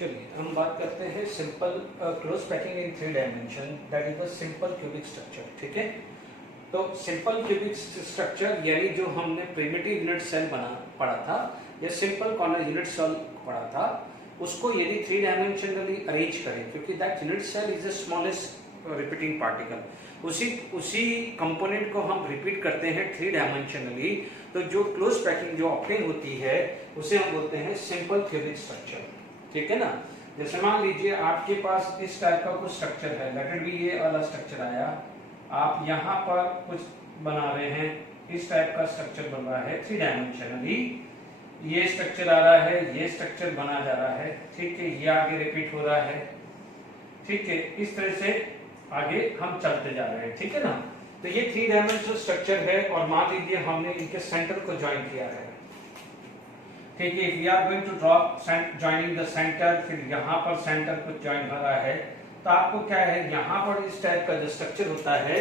चलिए हम बात करते हैं simple close packing in 3 dimension, that is the simple cubic structure. ठीक है, तो सिंपल क्यूबिक स्ट्रक्चर यानी जो हमने प्रिमिटिव यूनिट सेल पढ़ा था या सिंपल कॉर्नर यूनिट सेल पढ़ा था, उसको यदि 3 डायमेंशनली अरेंज करें, क्योंकि that unit cell is the smallest repeating particle, उसी कंपोनेंट को हम रिपीट करते हैं 3 डायमेंशनली, तो जो क्लोज पैकिंग जो ऑब्टेन होती है उसे हम बोलते हैं सिंपल क्यूबिक स्ट्रक्चर। ठीक है ना। जैसे मान लीजिए आपके पास इस टाइप का कुछ स्ट्रक्चर है, लेट इट बी ये वाला स्ट्रक्चर आया, आप यहाँ पर कुछ बना रहे हैं, इस टाइप का स्ट्रक्चर बन रहा है 3 डायमेंशनली, ये स्ट्रक्चर आ रहा है, ये स्ट्रक्चर बना जा रहा है, ठीक है, ये आगे रिपीट हो रहा है, ठीक है, इस तरह से आगे हम चलते जा रहे हैं। ठीक है ना। तो ये 3 डायमेंशनल स्ट्रक्चर है और मान लीजिए हमने इनके सेंटर को ज्वाइन किया है। ठीक है, we are going to draw joining the centre, फिर यहाँ पर सेंटर कुछ ज्वाइन हो रहा है, तो आपको क्या है, यहाँ पर इस टाइप का जो स्ट्रक्चर होता है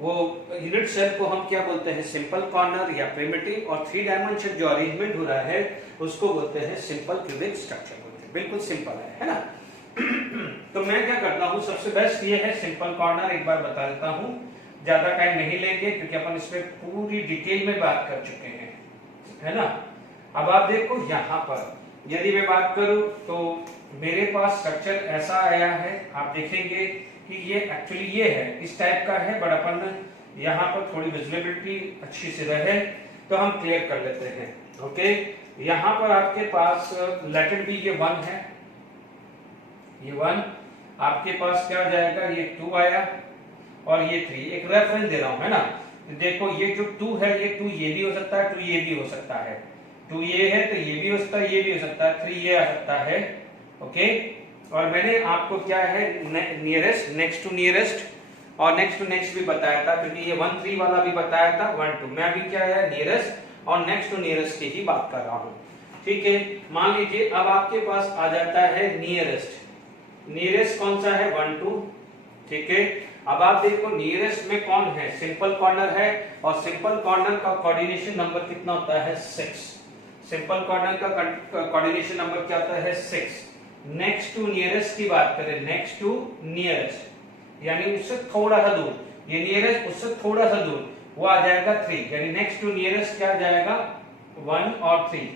वो यूनिट सेल को हम क्या बोलते हैं, सिंपल कॉर्नर या प्रिमिटिव, और 3 डायमेंशन जो अरेंजमेंट हो रहा है उसको बोलते हैं सिंपल क्यूबिक स्ट्रक्चर बोलते हैं। बिल्कुल सिंपल है ना। तो मैं क्या करता हूँ, सबसे बेस्ट ये है सिंपल कॉर्नर, एक बार बता देता हूँ, ज्यादा टाइम नहीं लेंगे क्योंकि अपन इसमें पूरी डिटेल में बात कर चुके हैं, है ना। अब आप देखो यहाँ पर यदि मैं बात करूं तो मेरे पास स्ट्रक्चर ऐसा आया है, आप देखेंगे कि ये एक्चुअली ये है, इस टाइप का है, बट अपन यहाँ पर थोड़ी विजिबिलिटी अच्छी से रहे तो हम क्लियर कर लेते हैं। ओके, यहाँ पर आपके पास लेट इट बी ये 1 है, ये 1, आपके पास क्या जाएगा, ये 2 आया और ये 3, एक रेफरेंस दे रहा हूं, है ना। देखो ये जो 2 है, ये 2 ये भी हो सकता है, 2 ये भी हो सकता है, 2 ये है तो ये भी हो सकता है, ये भी हो सकता है, 3 ये आ सकता है। ओके, और मैंने आपको क्या है, नियरेस्ट, नेक्स्ट टू नियरेस्ट और नेक्स्ट टू नेक्स्ट भी बताया था, क्योंकि ये 1 3 वाला भी बताया था, 1 2, मैं अभी क्या है, नियरेस्ट और नेक्स्ट टू नियरेस्ट की ही बात कर रहा हूँ। ठीक है, मान लीजिए अब आपके पास आ जाता है नियरेस्ट, नियरेस्ट कौन सा है, 1 2, ठीक है। अब आप देखो नियरेस्ट में कौन है, सिंपल कॉर्नर है, और सिंपल कॉर्नर का कोऑर्डिनेशन नंबर कितना होता है, 6। सिंपल कॉर्नर का कोऑर्डिनेशन नंबर क्या होता है, 6। नेक्स्ट टू नियरेस्ट की बात करें, नेक्स्ट टू नियरेस्ट यानी उससे थोड़ा सा दूर, ये नियरेस्ट उससे थोड़ा सा दूर, वो आ जाएगा 3, यानी नेक्स्ट टू नियरेस्ट क्या आ जाएगा, 1 और 3।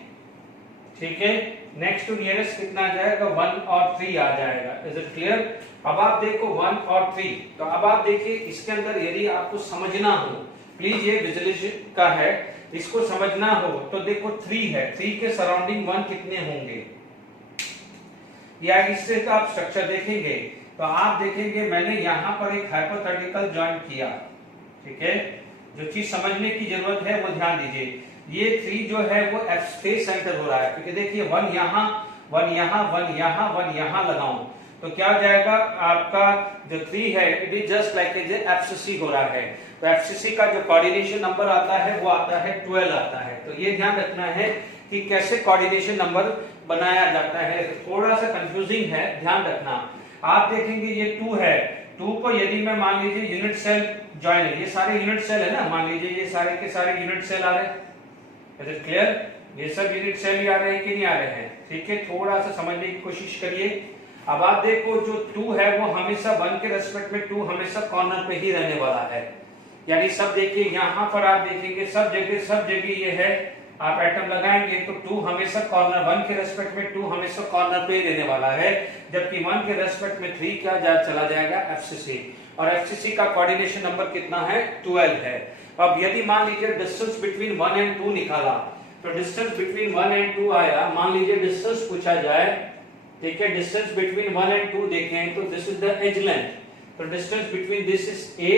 ठीक है, नेक्स्ट टू नियरेस्ट कितना आ जाएगा, 1 और 3 आ जाएगा। Is it clear. अब आप देखो 1 और 3, तो अब आप देखिए इसके अंदर यदि आपको समझना हो, प्लीज ये विजुअलाइजेशन का है, इसको समझना हो तो देखो 3 है, 3 के सराउंडिंग 1 कितने होंगे, या इससे तो आप स्ट्रक्चर देखेंगे तो आप देखेंगे मैंने यहाँ पर एक हाइपोथेटिकल जॉइन किया। ठीक है, जो चीज समझने की जरूरत है वो ध्यान दीजिए, ये 3 जो है वो एफ स्पेस सेंटर हो रहा है, क्योंकि देखिए 1 यहाँ 1 यहाँ 1 यहाँ 1 यहाँ लगाऊं तो क्या हो जाएगा, आपका जो 3 है it is just like FCC हो रहा है, तो एफसीसी का जो कोऑर्डिनेशन नंबर आता है वो आता है 12 आता है। तो ये ध्यान रखना है कि कैसे कोऑर्डिनेशन नंबर बनाया जाता है, थोड़ा सा कंफ्यूजिंग है, ध्यान रखना। आप देखेंगे ये 2 है, 2 को यदि मैं मान लीजिए यूनिट सेल ज्वाइन है, ये सारे यूनिट सेल है ना, मान लीजिए ये सारे के सारे यूनिट सेल आ रहे हैं, इज इट क्लियर, ये सब यूनिट सेल ही आ रहे हैं कि नहीं आ रहे हैं। ठीक है, थोड़ा सा समझने की कोशिश करिए। अब आप देखो जो 2 है वो हमेशा 1 के रेस्पेक्ट में 2 हमेशा कॉर्नर पे ही रहने वाला है, यानी सब देखिए यहाँ पर आप देखेंगे सब जगह ये है, आप एटम लगाएंगे तो 2 हमेशा कॉर्नर, 1 के रेस्पेक्ट में 2 हमेशा कॉर्नर पे ही रहने वाला है, जबकि 1 के रेस्पेक्ट में 3 क्या चला जाएगा, एफसीसी, और एफसीसी का कोऑर्डिनेशन नंबर कितना है, 12 है। अब यदि मान लीजिए डिस्टेंस बिटवीन 1 एंड 2 निकाला, तो डिस्टेंस बिटवीन 1 एंड 2 आया, मान लीजिए डिस्टेंस पूछा जाए, ठीक है, डिस्टेंस बिटवीन 1 एंड 2 देखें तो this is the edge length, तो distance between this is A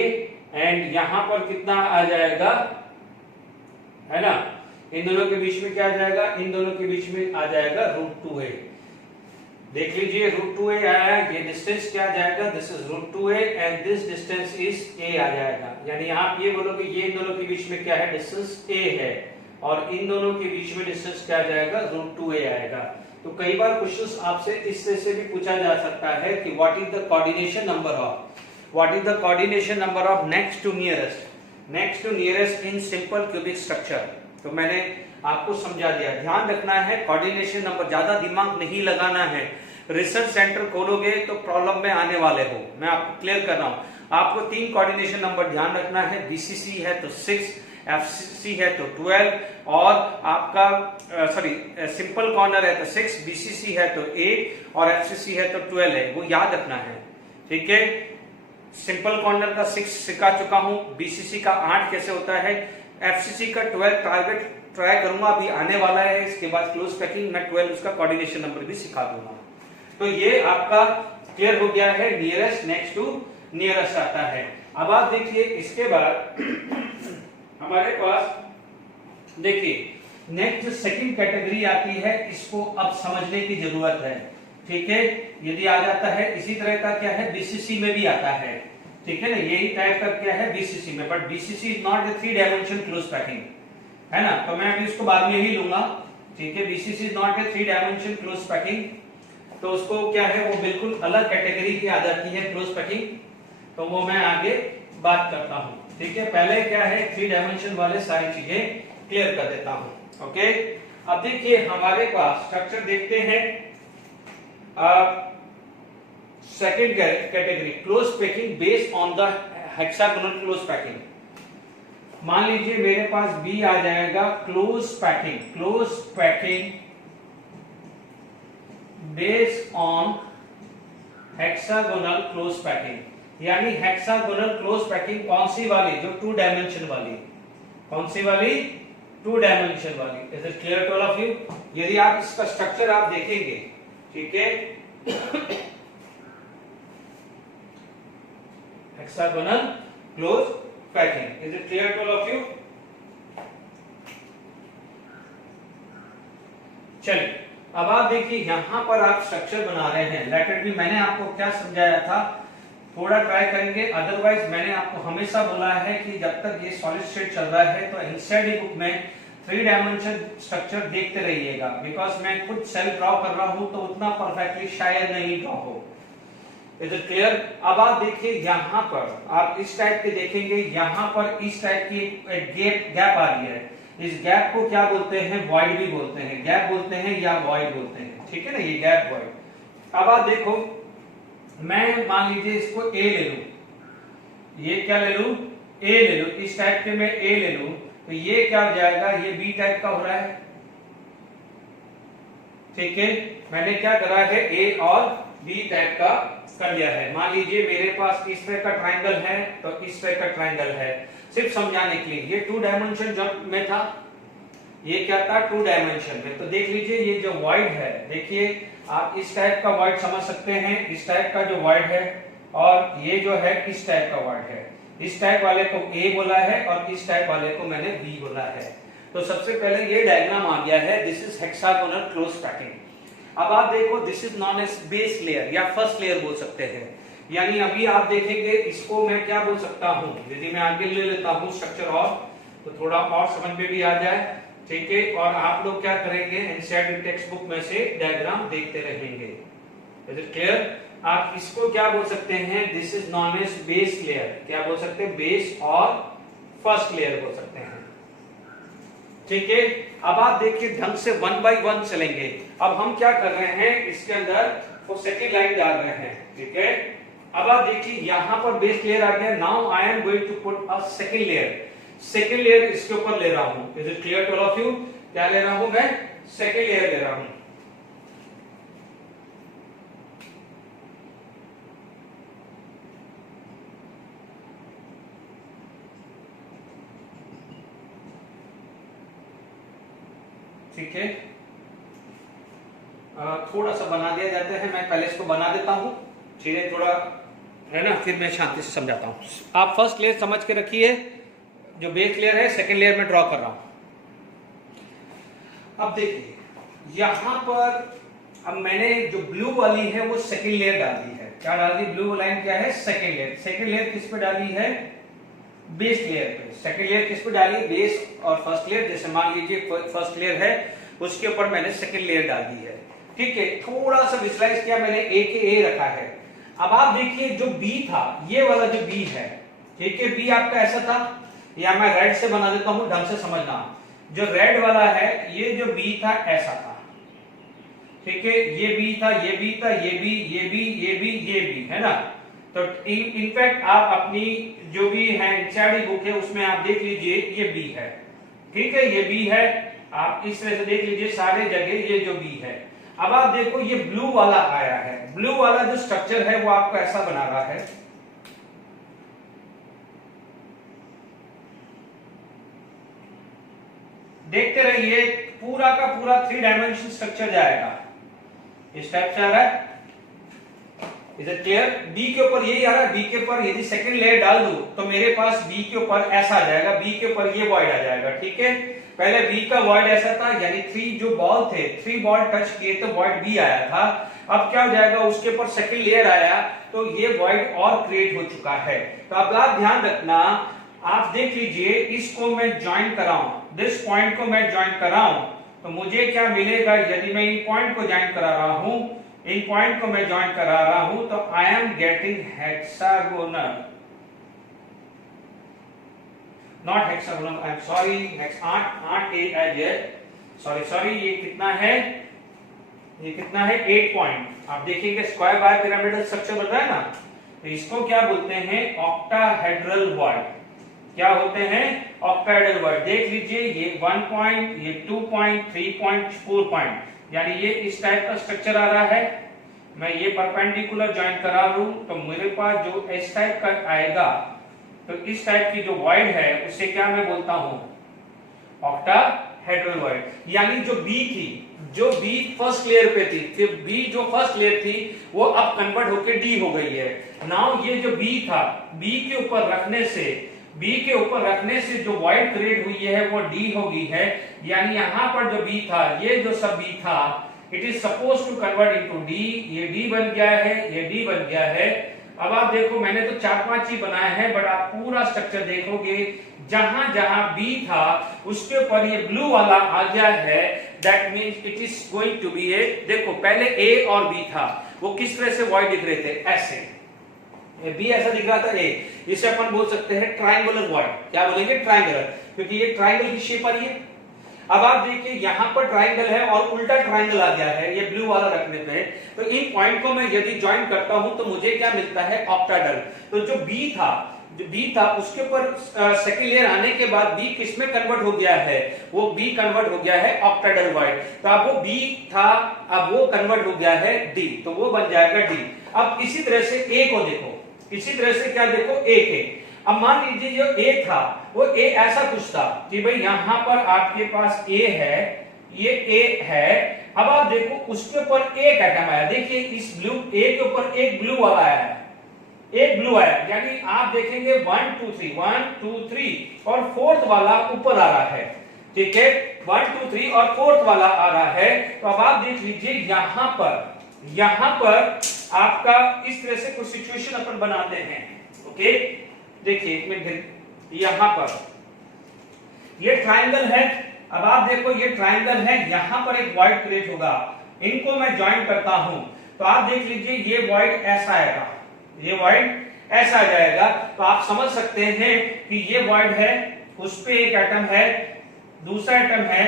and यहाँ पर कितना आ जाएगा, है ना, इन दोनों के बीच में क्या आ जाएगा, इन दोनों के बीच में आ जाएगा √2a। देख लीजिए √2a आया, ये डिस्टेंस क्या आ जाएगा, this is √2a and this distance is a आ जाएगा, यानी आप ये बोलोगे ये इन दोनों के बीच में क्या है, डिस्टेंस a है, और इन दोनों के बीच में डिस्टेंस क्या आ जाएगा, √2a आएगा। तो कई बार क्वेश्चंस आपसे इस तरह से भी पूछा जा सकता है कि what is the coordination number of next to nearest in simple cubic structure. तो मैंने आपको समझा दिया, ध्यान रखना है कोऑर्डिनेशन नंबर, ज्यादा दिमाग नहीं लगाना है, रिसर्च सेंटर खोलोगे तो प्रॉब्लम में आने वाले हो। मैं आपको क्लियर कर रहा हूं। आपको 3 कोऑर्डिनेशन नंबर ध्यान रखना है। बीसीसी है तो 6, एफसीसी है तो 12 और आपका सिंपल कॉर्नर है तो 6, बीसीसी है तो 8 और एफसीसी है तो 12 है, वो याद रखना है। ठीक है, सिंपल कॉर्नर का 6 सिखा चुका हूं, बीसीसी का 8 कैसे होता है, एफसीसी का 12 टारगेट ट्राई करूंगा, अभी आने वाला है। इसके बाद क्लोज पैकिंग मैं 12 उसका कोऑर्डिनेशन नंबर भी सिखा दूंगा। तो ये आपका क्लियर हो गया है। नियरेस्ट नेक्स्ट टू नियरेस्ट आता है। अब आप देखिए इसके बाद हमारे पास देखिए नेक्स्ट सेकंड कैटेगरी आती है, इसको अब समझने की जरूरत है। ठीक है, यदि आ जाता है इसी तरह का क्या है बीसीसी में भी आता है। ठीक है ना, यही टाइप का क्या है बीसीसी में, but BCC is not a 3 dimension close packing, है ना, तो मैं अभी इसको बाद में ही लूंगा। ठीक है, BCC is not a 3 dimension close packing, तो उसको क्या है वो बिल्कुल अलग कैटेगरी की आ जाती है क्लोज पैकिंग, तो वो मैं आगे बात करता हूं। ठीक है, पहले क्या है 3 डायमेंशन वाले सारी चीजें क्लियर कर देता हूं। ओके, अब देखिए हमारे पास स्ट्रक्चर देखते हैं second category close packing based on the hexagonal close packing. मान लीजिए मेरे पास बी आ जाएगा close packing based on hexagonal close packing, यानी हेक्सागोनल क्लोज पैकिंग कौन सी वाली, जो 2 डायमेंशन वाली, कौन सी वाली 2 डायमेंशन वाली। Is it clear to all of you? यदि आप इसका स्ट्रक्चर आप देखेंगे, ठीक है, hexagonal close packing, is it clear to all of you? चलिए अब आप देखिए यहां पर आप स्ट्रक्चर बना रहे हैं। लेट इट बी, मैंने आपको क्या समझाया था, थोड़ा ट्राई करेंगे, अदरवाइज मैंने आपको हमेशा बोला है कि जब तक ये सॉलिड स्टेट चल रहा है तो एनसीईआरटी बुक में 3 डायमेंशन स्ट्रक्चर देखते रहिएगा, बिकॉज मैं खुद सेल ड्रॉ कर रहा हूं तो उतना परफेक्टली शायद नहीं ड्रॉ हो। Is it clear? अब आप देखिए यहां पर आप इस टाइप के देखेंगे, यहां पर इस टाइप की गैप आ रही है, इस गैप को क्या बोलते हैं, वॉइड भी बोलते हैं, गैप बोलते हैं या वॉइड बोलते हैं। ठीक है ना, ये गैप वॉइड। अब आप देखो मैं मान लीजिए इसको ए ले लूं, ये क्या ले लूं, ए ले लूं, इस टाइप के मैं ए ले लूं, तो ये क्या हो जाएगा, ये बी टाइप का हो रहा है। ठीक है, मैंने क्या करा है, ए और बी टाइप का कर लिया है। मान लीजिए मेरे पास इस तरह का ट्राइंगल है तो इस तरह का ट्राइंगल है, सिर्फ समझाने के लिए। ये 2 डायमेंशन जब में था, ये क्या था 2 डायमेंशन में, तो देख लीजिए ये जो वॉइड है, देखिए आप इस टाइप का वॉइड समझ सकते हैं, इस टाइप का जो वॉइड है, और ये जो है इस टाइप का वॉइड है। इस टाइप वाले को ए बोला है और इस टाइप वाले को मैंने बी बोला है। तो सबसे पहले ये डायग्राम आ गया है, this is hexagonal close packing. अब आप देखो this is known as base layer या फर्स्ट लेयर बोल सकते हैं, यानी अभी आप देखेंगे इसको मैं क्या बोल सकता हूं, यदि मैं आगे ले लेता हूं स्ट्रक्चर और, तो थोड़ा और समझ में भी आ जाए। ठीक है, और आप लोग क्या करेंगे, एनसीईआरटी टेक्स्ट बुक में से डायग्राम देखते रहेंगे। Is it clear? आप इसको क्या बोल सकते हैं, this is known as base layer, क्या बोल सकते हैं, बेस और फर्स्ट लेयर बोल सकते हैं। ठीक है, अब आप देखिए ढंग से 1 बाय 1 चलेंगे। अब हम क्या कर रहे हैं, इसके अंदर वो सेकंड लाइन डाल रहे हैं। ठीक है, अब आप देखिए यहां पर बेस लेयर आ गया, now I am going to put a second layer. Second layer इसके ऊपर ले रहा हूं। Is it clear to all of you? क्या ले रहा हूं मैं, सेकंड लेयर ले रहा हूं। ठीक है, थोड़ा सा बना दिया जाता है, मैं पहले इसको बना देता हूं, चीजें थोड़ा है ना, फिर मैं शांति से समझाता हूं। आप फर्स्ट लेयर समझ के रखिए, जो बेस लेयर है, सेकंड लेयर में ड्रॉ कर रहा हूं। अब देखिए यहां पर अब मैंने जो ब्लू वाली है वो सेकंड लेयर डाल दी है। क्या डाल दी, ब्लू लाइन क्या है, सेकंड लेयर। सेकंड लेयर किस पे डाली है, बेस लेयर पे। सेकंड लेयर किस पे डाली, बेस और फर्स्ट लेयर। जैसे मान लीजिए फर्स्ट लेयर है, उसके ऊपर मैंने सेकंड लेयर डाल दी है। ठीक है, थोड़ा सा विजुअलाइज किया मैंने, ए के ए रखा है। अब आप देखिए जो बी था, ये वाला जो बी है, ठीक है, बी आपका ऐसा था, या मैं रेड से बना देता हूं, ढंग से समझना। जो रेड वाला है, ये जो बी था ऐसा था, ठीक है, ये बी था, ये बी था, ये बी, ये बी, ये बी, ये बी, है ना। तो इनफैक्ट आप अपनी जो भी है एनसीईआरटी बुक है उसमें आप देख लीजिए ये बी है, ठीक है, ये बी है। आप इस तरह से देख लीजिए सारे जगह ये जो बी है। अब आप देखो ये ब्लू वाला आया है, ब्लू वाला जो स्ट्रक्चर है वो आपको ऐसा बना रहा है, देखते रहिए पूरा का पूरा 3 डायमेंशन स्ट्रक्चर जाएगा, इस टाइप से आ रहा है। Is it clear? बी के ऊपर यही आ रहा है, बी के ऊपर यदि सेकंड लेयर डाल दूं तो मेरे पास बी के ऊपर ऐसा आ जाएगा, बी के ऊपर ये वॉइड आ जाएगा, ठीक है। पहले बी का वॉइड ऐसा था, यानी 3 जो बॉल थे, 3 बॉल टच किए तो वॉइड बी आया था। अब क्या हो जाएगा, उसके ऊपर सेकंड लेयर आया तो ये वॉइड और क्रिएट हो चुका है। तो अब आप ध्यान रखना, आप देख लीजिए इसको मैं ज्वाइन कराऊं, दिस पॉइंट को मैं ज्वाइन कराऊं तो मुझे क्या मिलेगा, यदि मैं इन पॉइंट को ज्वाइन करा रहा हूं, इन पॉइंट को मैं ज्वाइन करा रहा हूं तो I am getting hexagonal, not hexagonal, I am sorry, 8 edge है, सॉरी ये कितना है, ये कितना है 8 पॉइंट। आप देखेंगे स्क्वायर बाय पिरामिडल स्ट्रक्चर बन रहा है ना, तो इसको क्या बोलते हैं, ऑक्टाहेड्रल वॉइड। क्या होते हैं, ऑक्टाहेड्रल वॉइड। देख लीजिए ये 1 पॉइंट, ये 2 पॉइंट, 3 पॉइंट, 4 पॉइंट, यानी ये इस टाइप का स्ट्रक्चर आ रहा है। मैं ये परपेंडिकुलर ज्वाइन करा लूं तो मेरे पास जो इस टाइप का आएगा, तो इस टाइप की जो वॉइड है उससे क्या मैं बोलता हूं, ऑक्टाहेड्रल वॉइड। यानी जो बी थी, जो बी फर्स्ट लेयर पे थी, फिर बी जो फर्स्ट लेयर थी वो अब कन्वर्ट होके डी हो गई है। नाउ ये जो बी था, बी के ऊपर रखने से, बी के ऊपर रखने से जो वॉइड क्रिएट हुई है वो डी हो गई है। यानी यहां पर जो बी था, ये जो सब बी था, it is suppose to convert into D, ये डी बन गया है, ये डी बन गया है। अब आप देखो मैंने तो 4-5 ही बनाए हैं, बट आप पूरा स्ट्रक्चर देखोगे जहां जहां बी था उसके ऊपर ये ब्लू वाला आ गया है, that means it is going to be A. देखो पहले ए और बी था, वो किस तरह से वॉइड दिख रहे थे, ऐसे, बी ऐसा दिख रहा था, ए, इसे अपन बोल सकते हैं ट्रायंगुलर वॉइड। क्या बोलेंगे, ट्रायंगुलर, क्योंकि ये ट्रायंगल की शेप आ रही है। अब आप देखिए यहां पर ट्रायंगल है और उल्टा ट्रायंगल आ गया है ये ब्लू वाला रखने पे, तो इन पॉइंट को मैं यदि ज्वाइन करता हूं तो मुझे क्या मिलता है, ऑक्टाहेड्रल। तो जो बी था उसके ऊपर सेकंड लेयर आने के बाद बी किस में कन्वर्ट हो गया है, वो बी कन्वर्ट हो गया है ऑक्टाहेड्रल वॉइड। तो अब वो बी था, अब वो कन्वर्ट हो गया है डी, तो वो बन जाएगा डी। अब इसी तरह से ए को देखो, इसी तरह से क्या देखो, ए के, अब मान लीजिए जो ए था वो ए ऐसा कुछ था कि भाई यहां पर आपके पास ए है, ये ए है। अब आप देखो उसके ऊपर एक एटम आया, देखिए इस ब्लू ए के ऊपर एक ब्लू वाला आया, एक ब्लू आया, यानी आप देखेंगे 1 2 3 1 2 3 और फोर्थ वाला ऊपर आ रहा है, ठीक है, 1 2 3 और फोर्थ वाला आ रहा है। तो अब आप देख लीजिए यहां पर आपका इस तरह से कुछ सिचुएशन अपन बनाते हैं, ओके। देखिए एक मिनट, यहां पर ये ट्रायंगल है, अब आप देखो ये ट्रायंगल है, यहां पर एक वॉइड क्रिएट होगा, इनको मैं ज्वाइन करता हूं तो आप देख लीजिए ये वॉइड ऐसा आएगा, ये वॉइड ऐसा आ जाएगा। तो आप समझ सकते हैं कि ये वॉइड है, उस पे एक एटम है, दूसरा एटम है,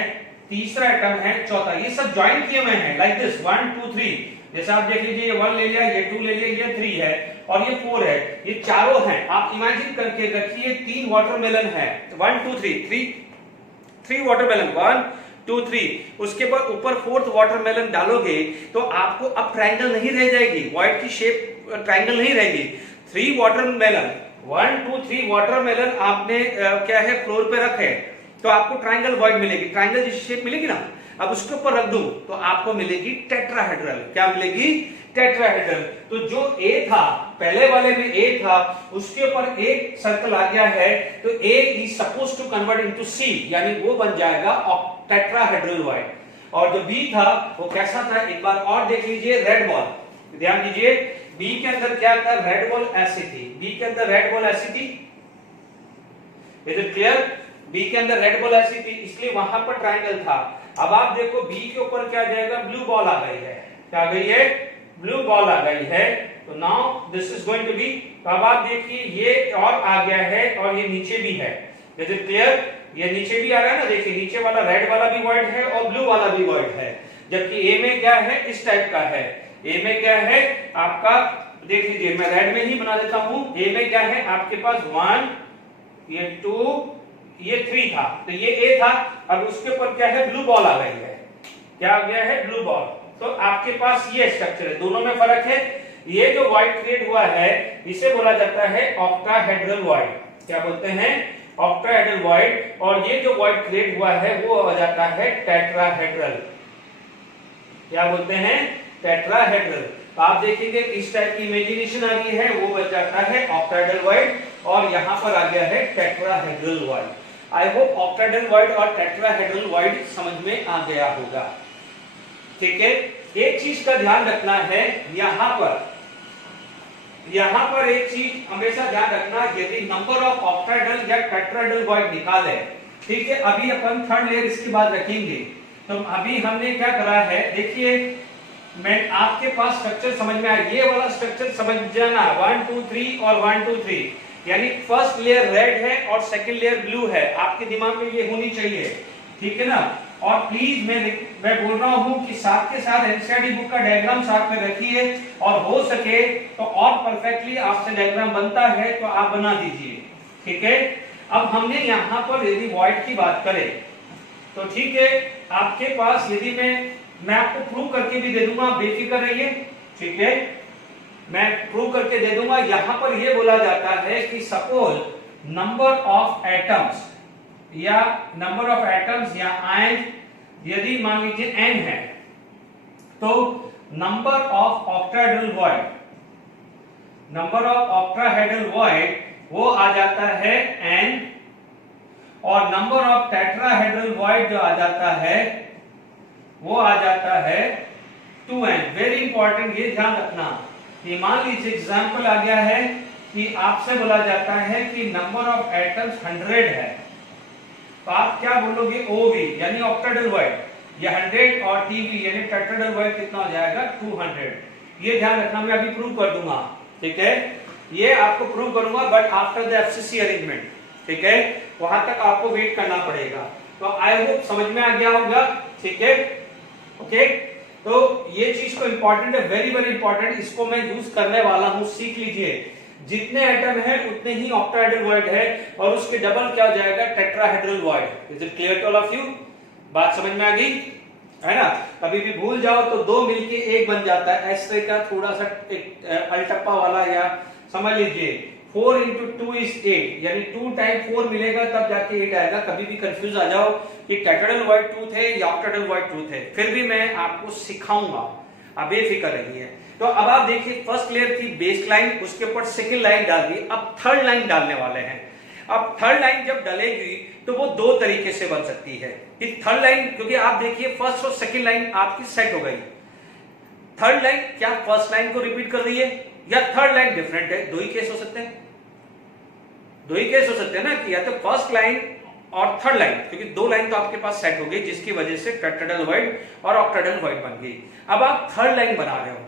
तीसरा एटम है, चौथा, ये सब ज्वाइन किए हुए हैं लाइक दिस 1 2 3। जैसे आप देख लीजिए ये 1 ले लिया, ये 2 ले लिया, ये 3 है और ये 4 है, ये चारों हैं। आप इमेजिन करके रखिए 3 वाटरमेलन है, 1 2 3 3 वाटरमेलन, 1 2 3, उसके बाद ऊपर फोर्थ वाटरमेलन डालोगे तो आपको अब ट्रायंगल नहीं रह जाएगी, वॉइड की शेप ट्रायंगल नहीं रहेगी। 3 वाटरमेलन, 1 2 3 वाटरमेलन आपने क्या है फ्लोर पे रखे तो आपको ट्रायंगल वॉइड मिलेगी, ट्रायंगल जैसी शेप मिलेगी ना। अब उसके ऊपर रख दूं तो आपको मिलेगी टेट्राहेड्रल। क्या मिलेगी, टेट्राहेड्रल। तो जो ए था, पहले वाले में ए था, उसके ऊपर एक सर्कल आ गया है, तो A is suppose to convert into C, यानी वो बन जाएगा टेट्राहेड्रल वॉइड। और जो बी था वो कैसा था, एक बार और देख लीजिए, रेड बॉल, ध्यान दीजिए बी के अंदर क्या था, रेड बॉल ऐसी थी, बी के अंदर रेड बॉल ऐसी थी, इज इट क्लियर, बी के अंदर रेड बॉल ऐसी थी, इसलिए वहां पर ट्रायंगल था। अब आप देखो बी के ऊपर क्या जाएगा, ब्लू बॉल आ गई है, क्या आ गई है, ब्लू बॉल आ गई है। तो now this is going to be, तो अब आप देखिए ये और आ गया है और ये नीचे भी है, इज इट क्लियर, ये नीचे भी आ रहा है ना, देखिए नीचे वाला रेड वाला भी वॉइड है और ब्लू वाला भी वॉइड है। जबकि ए में क्या है, इस टाइप का है। ए में क्या है आपका, देख लीजिए मैं रेड में ही बना देता हूं। ए में क्या है आपके पास 1, ये 2, ये 3 था, तो ये ए था। अब उसके ऊपर क्या है, ब्लू बॉल आ गई है। क्या आ गया है, ब्लू बॉल। तो आपके पास ये स्ट्रक्चर है, दोनों में फर्क है। ये जो वॉइड क्रिएट हुआ है इसे बोला जाता है ऑक्टाहेड्रल वॉइड। क्या बोलते हैं, ऑक्टाहेड्रल वॉइड। और ये जो वॉइड क्रिएट हुआ है वो हो जाता है टेट्राहेड्रल। क्या बोलते हैं, टेट्राहेड्रल। तो आप देखेंगे इस टाइप की इमेजिनेशन आ गई है, वो बन जाता है ऑक्टाहेड्रल वॉइड, और यहां पर आ गया है tetrahedral void. I hope octahedral void और टेट्राहेड्रल वॉइड समझ में आ गया होगा। ठीक है, एक चीज का ध्यान रखना है, यहां पर एक चीज हमेशा ध्यान रखना, यदि नंबर ऑफ ऑक्टाहेड्रल या टेट्राहेड्रल वॉइड निकाले, ठीक है, अभी अपन थर्ड लेयर इसके बाद रखेंगे। तो अभी हमने क्या करा है, देखिए मैं आपके पास स्ट्रक्चर समझ में आया, ये वाला स्ट्रक्चर समझ जाना, 1 2 3 और 1 2 3, यानी फर्स्ट लेयर रेड है और सेकंड लेयर ब्लू है, आपके दिमाग में ये होनी चाहिए। ठीक है ना। और प्लीज मैं बोल रहा हूं कि साथ के साथ एनसीईआरटी बुक का डायग्राम साथ में रखिए, और हो सके तो और परफेक्टली आपसे डायग्राम बनता है तो आप बना दीजिए। ठीक है। अब हमने यहां पर यदि वॉइड की बात करें तो ठीक है, आपके पास यदि मैं आपको प्रूव करके भी दे दूंगा, बेफिक्र रहिए। ठीक है, मैं प्रूव करके दे दूंगा। यहां पर यह बोला जाता है कि सपोज नंबर ऑफ एटम्स या आयन यदि मान लीजिए n है, तो नंबर ऑफ ऑक्टाहेड्रल वॉइड वो आ जाता है n, और नंबर ऑफ टेट्राहेड्रल वॉइड जो आ जाता है वो आ जाता है 2n। वेरी इंपॉर्टेंट, ये ध्यान रखना कि मान लीजिए एग्जांपल आ गया है कि आपसे बोला जाता है कि नंबर ऑफ एटम्स 100 है, तो आप क्या बोलोगे, OV यानी ऑक्टाहेड्रल वॉइड, ये 100, और TV यानी टेट्राहेड्रल वॉइड कितना हो जाएगा, 200। ये ध्यान रखना, मैं अभी प्रूव कर दूंगा। ठीक है, ये आपको प्रूव करूंगा but after the FCC arrangement. ठीक है, वहां तक आपको वेट करना पड़ेगा। तो आई होप समझ में आ गया होगा। ठीक है, ओके। तो ये चीज को इंपॉर्टेंट है, वेरी वेरी इंपॉर्टेंट, इसको मैं यूज करने वाला हूं, सीख लीजिए। जितने एटम है उतने ही ऑक्टाहेड्रल वॉइड है, और उसके डबल क्या हो जाएगा, tetrahedral void. Is it clear to all of you? बात समझ में आ गई है ना। कभी भी भूल जाओ तो 2 मिलके 1 बन जाता है, ऐसे का थोड़ा सा एक अल्टप्पा वाला, या समझ लीजिए 4 into 2 is 8, यानी 2 टाइम 4 मिलेगा तब जाके 8 आएगा। कभी भी कंफ्यूज आ जाओ कि टेट्राहेड्रल वॉइड ट्रूथ है या ऑक्टाहेड्रल वॉइड ट्रूथ है, फिर भी मैं आपको सिखाऊंगा, आप बेफिक्र रहिए। तो अब आप देखिए, फर्स्ट लेयर थी बेस लाइन, उसके ऊपर सेकंड लाइन डाल दी, अब थर्ड लाइन डालने वाले हैं। अब थर्ड लाइन जब डलेगी तो वो 2 तरीके से बन सकती है। कि थर्ड लाइन, क्योंकि आप देखिए फर्स्ट और सेकंड लाइन आपकी सेट हो गई, थर्ड लाइन क्या फर्स्ट लाइन को रिपीट कर रही है या थर्ड लाइन डिफरेंट है? 2 ही केस हो सकते हैं, 2 ही केस हो सकते हैं ना, कि या तो फर्स्ट लाइन और थर्ड लाइन, क्योंकि 2 लाइन तो आपके पास सेट हो गई, जिसकी वजह से टेट्राहेड्रल वॉइड और ऑक्टाहेड्रल वॉइड बन गई। अब आप थर्ड लाइन बना रहे हो,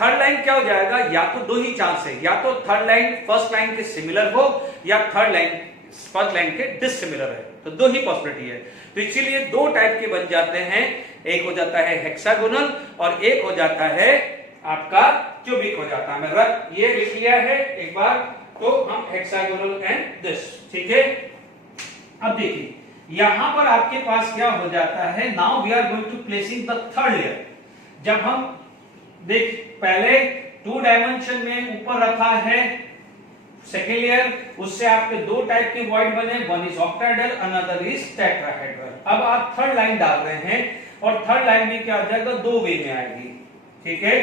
थर्ड लाइन क्या हो जाएगा, या तो 2 ही चांस है, या तो थर्ड लाइन फर्स्ट लाइन के सिमिलर हो या थर्ड लाइन फर्स्ट लाइन के डिसिमिलर है, तो 2 ही पॉसिबिलिटी है। तो इसीलिए 2 टाइप के बन जाते हैं, एक हो जाता है हेक्सागोनल और एक हो जाता है आपका क्यूबिक हो जाता है। मैं ये लिख लिया है एक बार, तो हम हेक्सागोनल एंड दिस। ठीक है, अब देखिए यहां पर आपके पास क्या हो जाता है, now we are going to placing the third layer. जब हम देख पहले 2 डायमेंशन में ऊपर रखा है सेकेंड लेयर, उससे आपके 2 टाइप के वॉइड बने, one is octahedral, another is tetrahedral. अब आप थर्ड लाइन डाल रहे हैं, और थर्ड लाइन में क्या हो जाएगा, 2 वे में आएगी। ठीक है,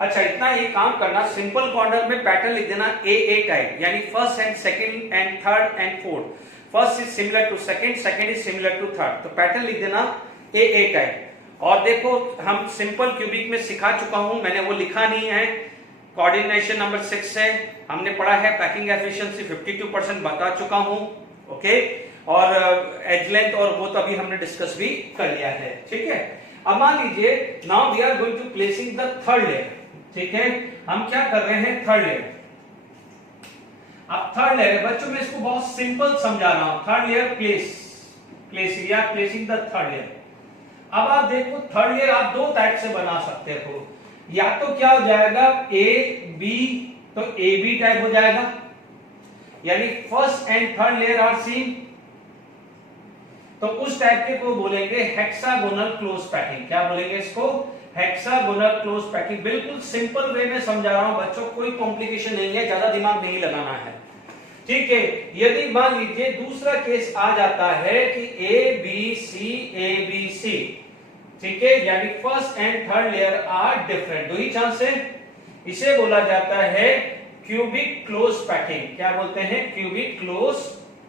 अच्छा इतना ये काम करना, सिंपल कॉर्नर में पैटर्न लिख देना AA टाइप, यानी first and second and third and fourth. First is similar to second, second is similar to third, तो पैटर्न लिख देना AA टाइप। और देखो हम सिंपल क्यूबिक में सिखा चुका हूं, मैंने वो लिखा नहीं है, कोऑर्डिनेशन नंबर 6 से हमने पढ़ा है, पैकिंग एफिशिएंसी 52% बता चुका हूं। ओके, और एज लेंथ और वो तो अभी हमने डिस्कस भी कर लिया है। ठीक है, अब मान लीजिए now we are going to placing the third layer. ठीक है, हम क्या कर रहे हैं, थर्ड लेयर। अब थर्ड लेयर बच्चों में इसको बहुत सिंपल समझा रहा हूं, third layer placing the third layer. अब आप देखो थर्ड लेयर आप दो टाइप से बना सकते हो, या तो क्या हो जाएगा ए बी, तो ए बी टाइप हो जाएगा, यानी first and third layer are same, तो उस टाइप के को बोलेंगे हेक्सागोनल क्लोज पैकिंग। क्या बोलेंगे इसको? Hexagonal close packing. बिल्कुल सिंपल वे में समझा रहा हूं बच्चों, कोई कॉम्प्लिकेशन नहीं है, ज्यादा दिमाग नहीं लगाना है, ठीक है। यदि मान लीजिए दूसरा केस आ जाता है कि ए बी सी, ठीक है, यानी first and third layer are different, दो ही चांस है, इसे बोला जाता है क्यूबिक क्लोज पैकिंग। क्या बोलते हैं? Cubic close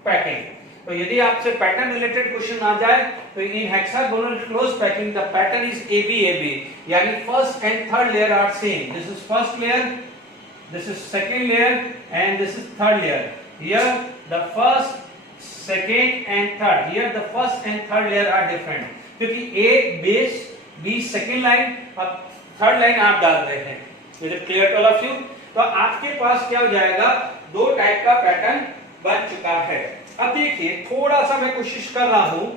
packing. तो यदि आपसे पैटर्न रिलेटेड क्वेश्चन आ जाए तो in hexagonal close packing the pattern is A B, यानी first and third layer are same. This is first layer, this is second layer and this is third layer. Here the first, second and third, here the first and third layer are different, क्योंकि A base, B second line, अब third line आप डाल रहे हैं। Is it clear to all of you? तो आपके पास क्या हो जाएगा, दो टाइप का पैटर्न बन चुका है। अब देखिए थोड़ा सा मैं कोशिश कर रहा हूं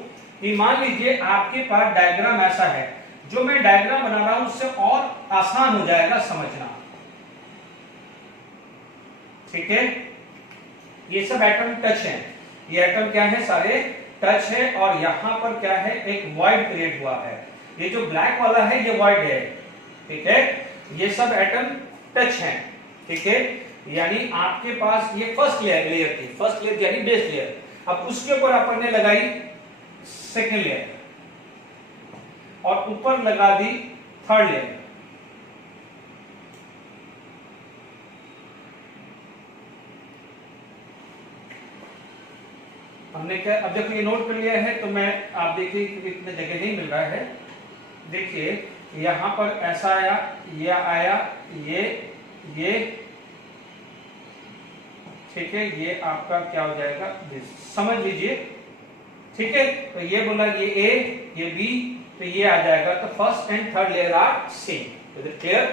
कि मान लीजिए आपके पास डायग्राम ऐसा है, जो मैं डायग्राम बना रहा हूं उससे और आसान हो जाएगा समझना, ठीक है। ये सब एटम टच है, ये एटम क्या है, सारे टच है, और यहां पर क्या है, एक वॉइड क्रिएट हुआ है। ये जो ब्लैक वाला है ये वॉइड है, ठीक है। ये सब एटम टच है, ठीक है, यानी आपके पास ये फर्स्ट लेयर थी, फर्स्ट लेयर यानी बेस लेयर। अब उसके ऊपर अपन ने लगाई सेकेंड लेयर और ऊपर लगा दी थर्ड लेयर। हमने क्या, अब देखो ये नोट कर लिया है, तो मैं, आप देखिए इतने जगह नहीं मिल रहा है, देखिए यहां पर ऐसा आया, ये आया, ये, ठीक है, ये आपका क्या हो जाएगा, समझ लीजिए, ठीक है। तो ये बोला ये ए, ये बी, तो ये आ जाएगा, तो first and third layer are same. Is it clear?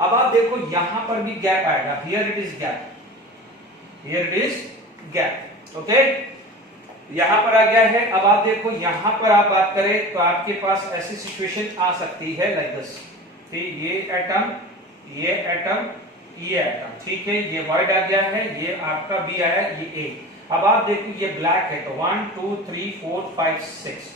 अब आप देखो यहां पर भी गैप आएगा, here it is gap, here it is gap, okay, यहां पर आ गया है। अब आप देखो यहां पर आप बात करें तो आपके पास ऐसी सिचुएशन आ सकती है लाइक दिस, ये एटम, ये एटम, ये एटम, ठीक है, ये वाइड आ गया है, ये आपका बी आया, ये ए। अब आप देखो ये ब्लैक है, तो 1 2 3 4 5 6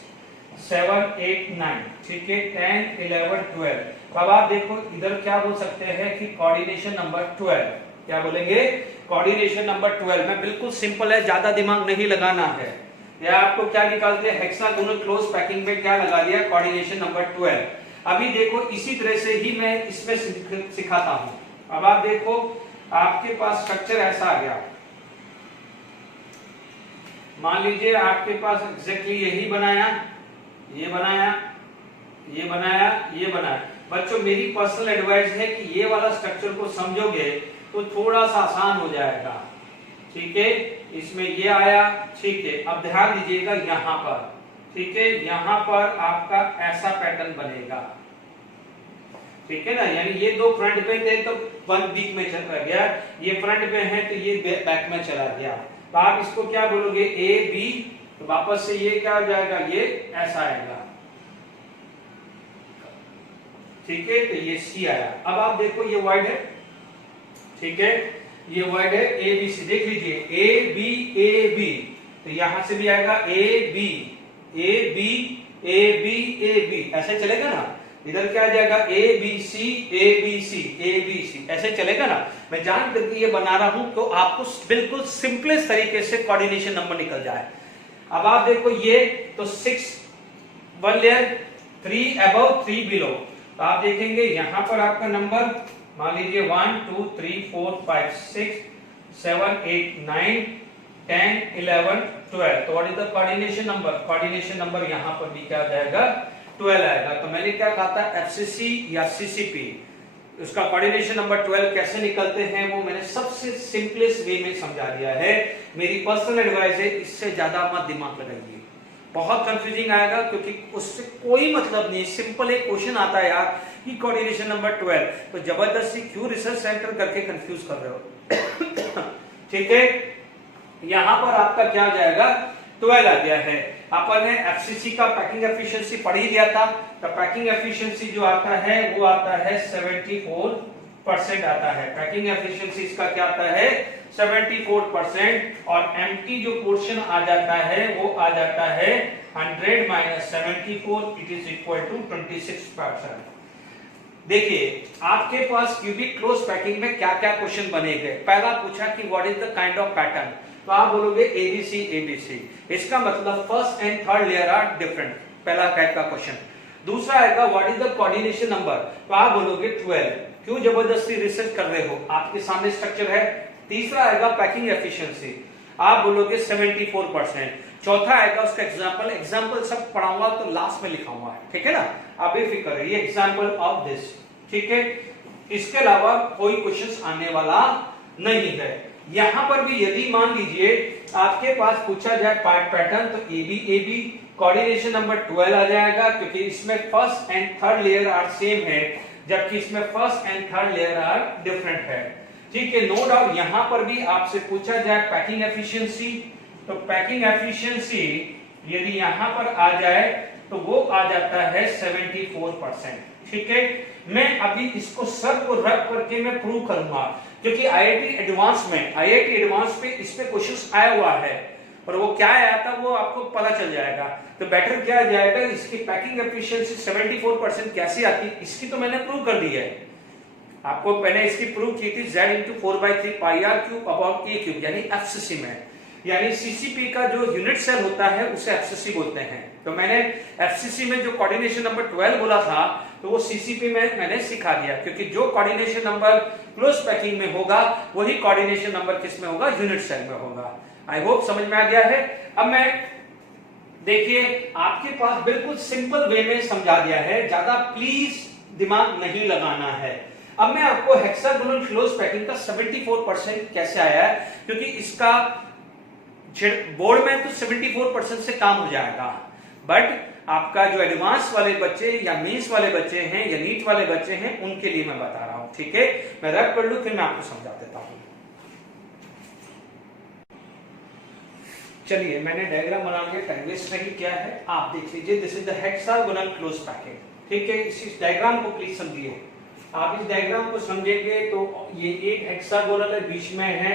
7 8 9, ठीक है, 10 11 12। अब आप देखो इधर क्या बोल सकते हैं कि कोऑर्डिनेशन नंबर 12। क्या बोलेंगे? कोऑर्डिनेशन नंबर 12 में बिल्कुल सिंपल है, ज्यादा दिमाग नहीं लगाना है। या आपको क्या निकालते हैं, हेक्सागोनल क्लोज पैकिंग में क्या लगा दिया, कोऑर्डिनेशन नंबर 12। अभी देखो इसी तरह से ही मैं इसमें सिखाता हूं। अब आप देखो आपके पास स्ट्रक्चर ऐसा आ गया, मान लीजिए आपके पास एग्जैक्टली यही बनाया, ये बनाया, ये बनाया, ये बनाया। बच्चों मेरी पर्सनल एडवाइस है कि ये वाला स्ट्रक्चर को समझोगे तो थोड़ा सा आसान हो जाएगा, ठीक है। इसमें ये आया, ठीक है। अब ध्यान दीजिएगा यहां पर, ठीक है, यहां पर आपका ऐसा पैटर्न बनेगा, ठीक है ना, यानी ये दो फ्रंट पे थे तो वन बीच में चला गया, ये फ्रंट पे है तो ये बैक में चला गया। तो आप इसको क्या बोलोगे, ए बी, तो वापस से ये क्या हो जाएगा, ये ऐसा आएगा, ठीक है, तो ये सी आया। अब आप देखो ये वाइड है, ठीक है, ये वाइड है, ए बी सी, देख लीजिए ए बी, तो यहां से भी आएगा ए बी, ऐसे चलेगा ना। इधर क्या आ जाएगा, ए बी सी, ऐसे चलेगा ना। मैं जान करके ये बना रहा हूं तो आपको बिल्कुल सिंपलेस्ट तरीके से कोऑर्डिनेशन नंबर निकल जाए। अब आप देखो ये तो 6 1 लेयर, 3 अबव 3 बिलो, तो आप देखेंगे यहां पर आपका नंबर मान लीजिए 1 2 3 4 5 6 7 8 9 10 11 12। तो what is the coordination number? Coordination number यहां पर भी क्या आ जाएगा, 12 आएगा। तो मैंने क्या कहा था, एफसीसी या सीसीपी, उसका कोऑर्डिनेशन नंबर 12 कैसे निकलते हैं वो मैंने सबसे सिंपलेस्ट वे में समझा दिया है। मेरी पर्सनल एडवाइस है, इससे ज्यादा मत दिमाग लगाइए, बहुत कंफ्यूजिंग आएगा, क्योंकि उससे कोई मतलब नहीं। सिंपल एक क्वेश्चन आता है यार कि कोऑर्डिनेशन नंबर 12, तो जबरदस्ती क्यों रिसर्च सेंटर करके कंफ्यूज कर रहे हो ठीक है। यहां पर आपका क्या हो जाएगा, 12 आ गया है। अपन ने एफसीसी का पैकिंग एफिशिएंसी पढ़ ही लिया था, तो पैकिंग एफिशिएंसी जो आता है वो आता है 74% आता है। पैकिंग एफिशिएंसी इसका क्या आता है 74%, और एम्प्टी जो पोर्शन आ जाता है वो आ जाता है 100 minus 74, it is equal to 26%। देखिए आपके पास क्यूबिक क्लोज पैकिंग में क्या क्या क्वेश्चन बनेंगे। पहला पूछा कि what is the kind of pattern, तो आप बोलोगे एबीसी एबीसी, इसका मतलब first and third layer are different, पहला टाइप का क्वेश्चन। दूसरा आएगा what is the coordination number, तो आप बोलोगे 12, क्यों जबरदस्ती रिसर्च कर रहे हो, आपके सामने स्ट्रक्चर है। तीसरा आएगा पैकिंग एफिशिएंसी, आप बोलोगे 74%। चौथा आएगा उसका एग्जांपल सब पढ़ाऊंगा तो लास्ट में लिखाऊंगा, ठीक है ना, आप बेफिक्र रहिए, एग्जांपल ऑफ दिस, ठीक है। इसके अलावा कोई क्वेश्चंस आने वाला नहीं है। यहां पर भी यदि मान लीजिए आपके पास पूछा जाए पार्ट पैटर्न, तो एबी कोऑर्डिनेशन नंबर 12 आ जाएगा, क्योंकि इसमें first and third layer are same है, जबकि इसमें first and third layer are different है, ठीक है। नो डाउट यहां पर भी आपसे पूछा जाए पैकिंग एफिशिएंसी, तो पैकिंग एफिशिएंसी यदि यहां पर आ जाए तो वो आ जाता है 74%, ठीक है। मैं अभी इसको सब को रख करके मैं प्रूव करूंगा, क्योंकि आईआईटी एडवांस पे इस पे क्वेश्चंस आया हुआ है, और वो क्या आया था वो आपको पता चल जाएगा। तो बेटर क्या जाएगा, इसकी पैकिंग एफिशिएंसी 74% कैसे आती, इसकी तो मैंने प्रूव कर दी है। आपको मैंने इसकी प्रूव की थी z into 4/3 pi r cube upon a cube, यानी एफसीसी में, यानी सीसीपी का जो यूनिट सेल होता है उसे एफसीसी बोलते हैं। तो मैंने एफसीसी में जो कोऑर्डिनेशन नंबर 12 बोला था, तो वो सीसीपी में मैंने सिखा दिया, क्योंकि जो कोऑर्डिनेशन नंबर क्लोज पैकिंग में होगा वही कोऑर्डिनेशन नंबर किस में होगा, यूनिट सेल में होगा। आई होप समझ में आ गया है। अब मैं देखिए आपके पास बिल्कुल सिंपल वे में समझा दिया है, ज्यादा प्लीज दिमाग नहीं लगाना है। अब मैं आपको हेक्सागोनल क्लोज पैकिंग का 74% कैसे आया है, क्योंकि इसका बोर्ड में तो 74% से काम हो जाएगा, बट आपका जो एडवांस वाले बच्चे या मेंस वाले बच्चे हैं या नीट वाले बच्चे हैं उनके लिए मैं बता रहा हूं, ठीक है। मैं रैप कर लूं फिर मैं आपको समझा देता हूं। चलिए मैंने डायग्राम बना लिया, टाइम वेस्ट नहीं किया है, आप देख लीजिए। This is the hexagonal close packing, ठीक है। इस डायग्राम को प्लीज समझिए। आप इस डायग्राम को समझेंगे तो ये एक हेक्सागोनल है, बीच में है,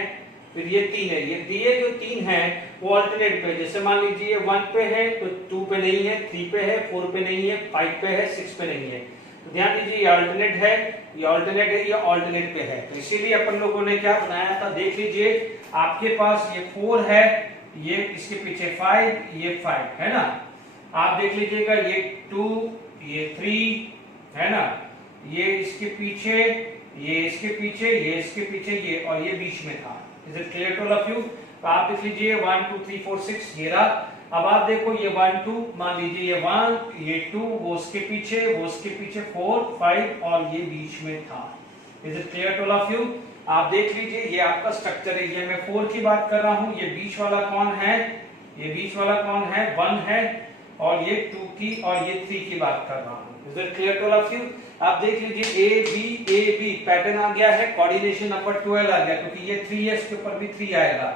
फिर ये 3 है, ये दिए जो 3 है वो अल्टरनेट पे, जैसे मान लीजिए 1 पे है तो 2 पे नहीं है, 3 पे है, 4 पे नहीं है, 5 पे है, 6 पे नहीं है। तो ध्यान दीजिए ये अल्टरनेट है, ये अल्टरनेट है, ये अल्टरनेट पे है, तो इसीलिए अपन लोगों ने क्या बनाया था, देख लीजिए आपके पास ये 4 है, ये इसके पीछे 5, ये 5 है ना, आप देख लीजिएगा ये 2, ये 3 है ना, ये इसके पीछे, ये इसके पीछे, ये इसके पीछे, ये और ये बीच में था। Is it clear to all of you? तो आप देख लीजिए 1 2 3 4 6 ये रहा। अब आप देखो ये 1 2, मान लीजिए ये 1, ये 2, वो उसके पीछे, वो उसके पीछे 4 5 और ये बीच में था। Is it clear to all of you? आप देख लीजिए ये आपका स्ट्रक्चर है, ये मैं 4 की बात कर रहा हूं, ये बीच वाला कौन है, ये बीच वाला कौन है, 1 है, और ये 2 की और ये 3 की बात कर रहा हूं। Is it clear to all of you? आप देख लीजिए ए बी पैटर्न आ गया है, कोऑर्डिनेशन नंबर 12 आ गया, क्योंकि ये 3 है, इसके ऊपर भी 3 आएगा।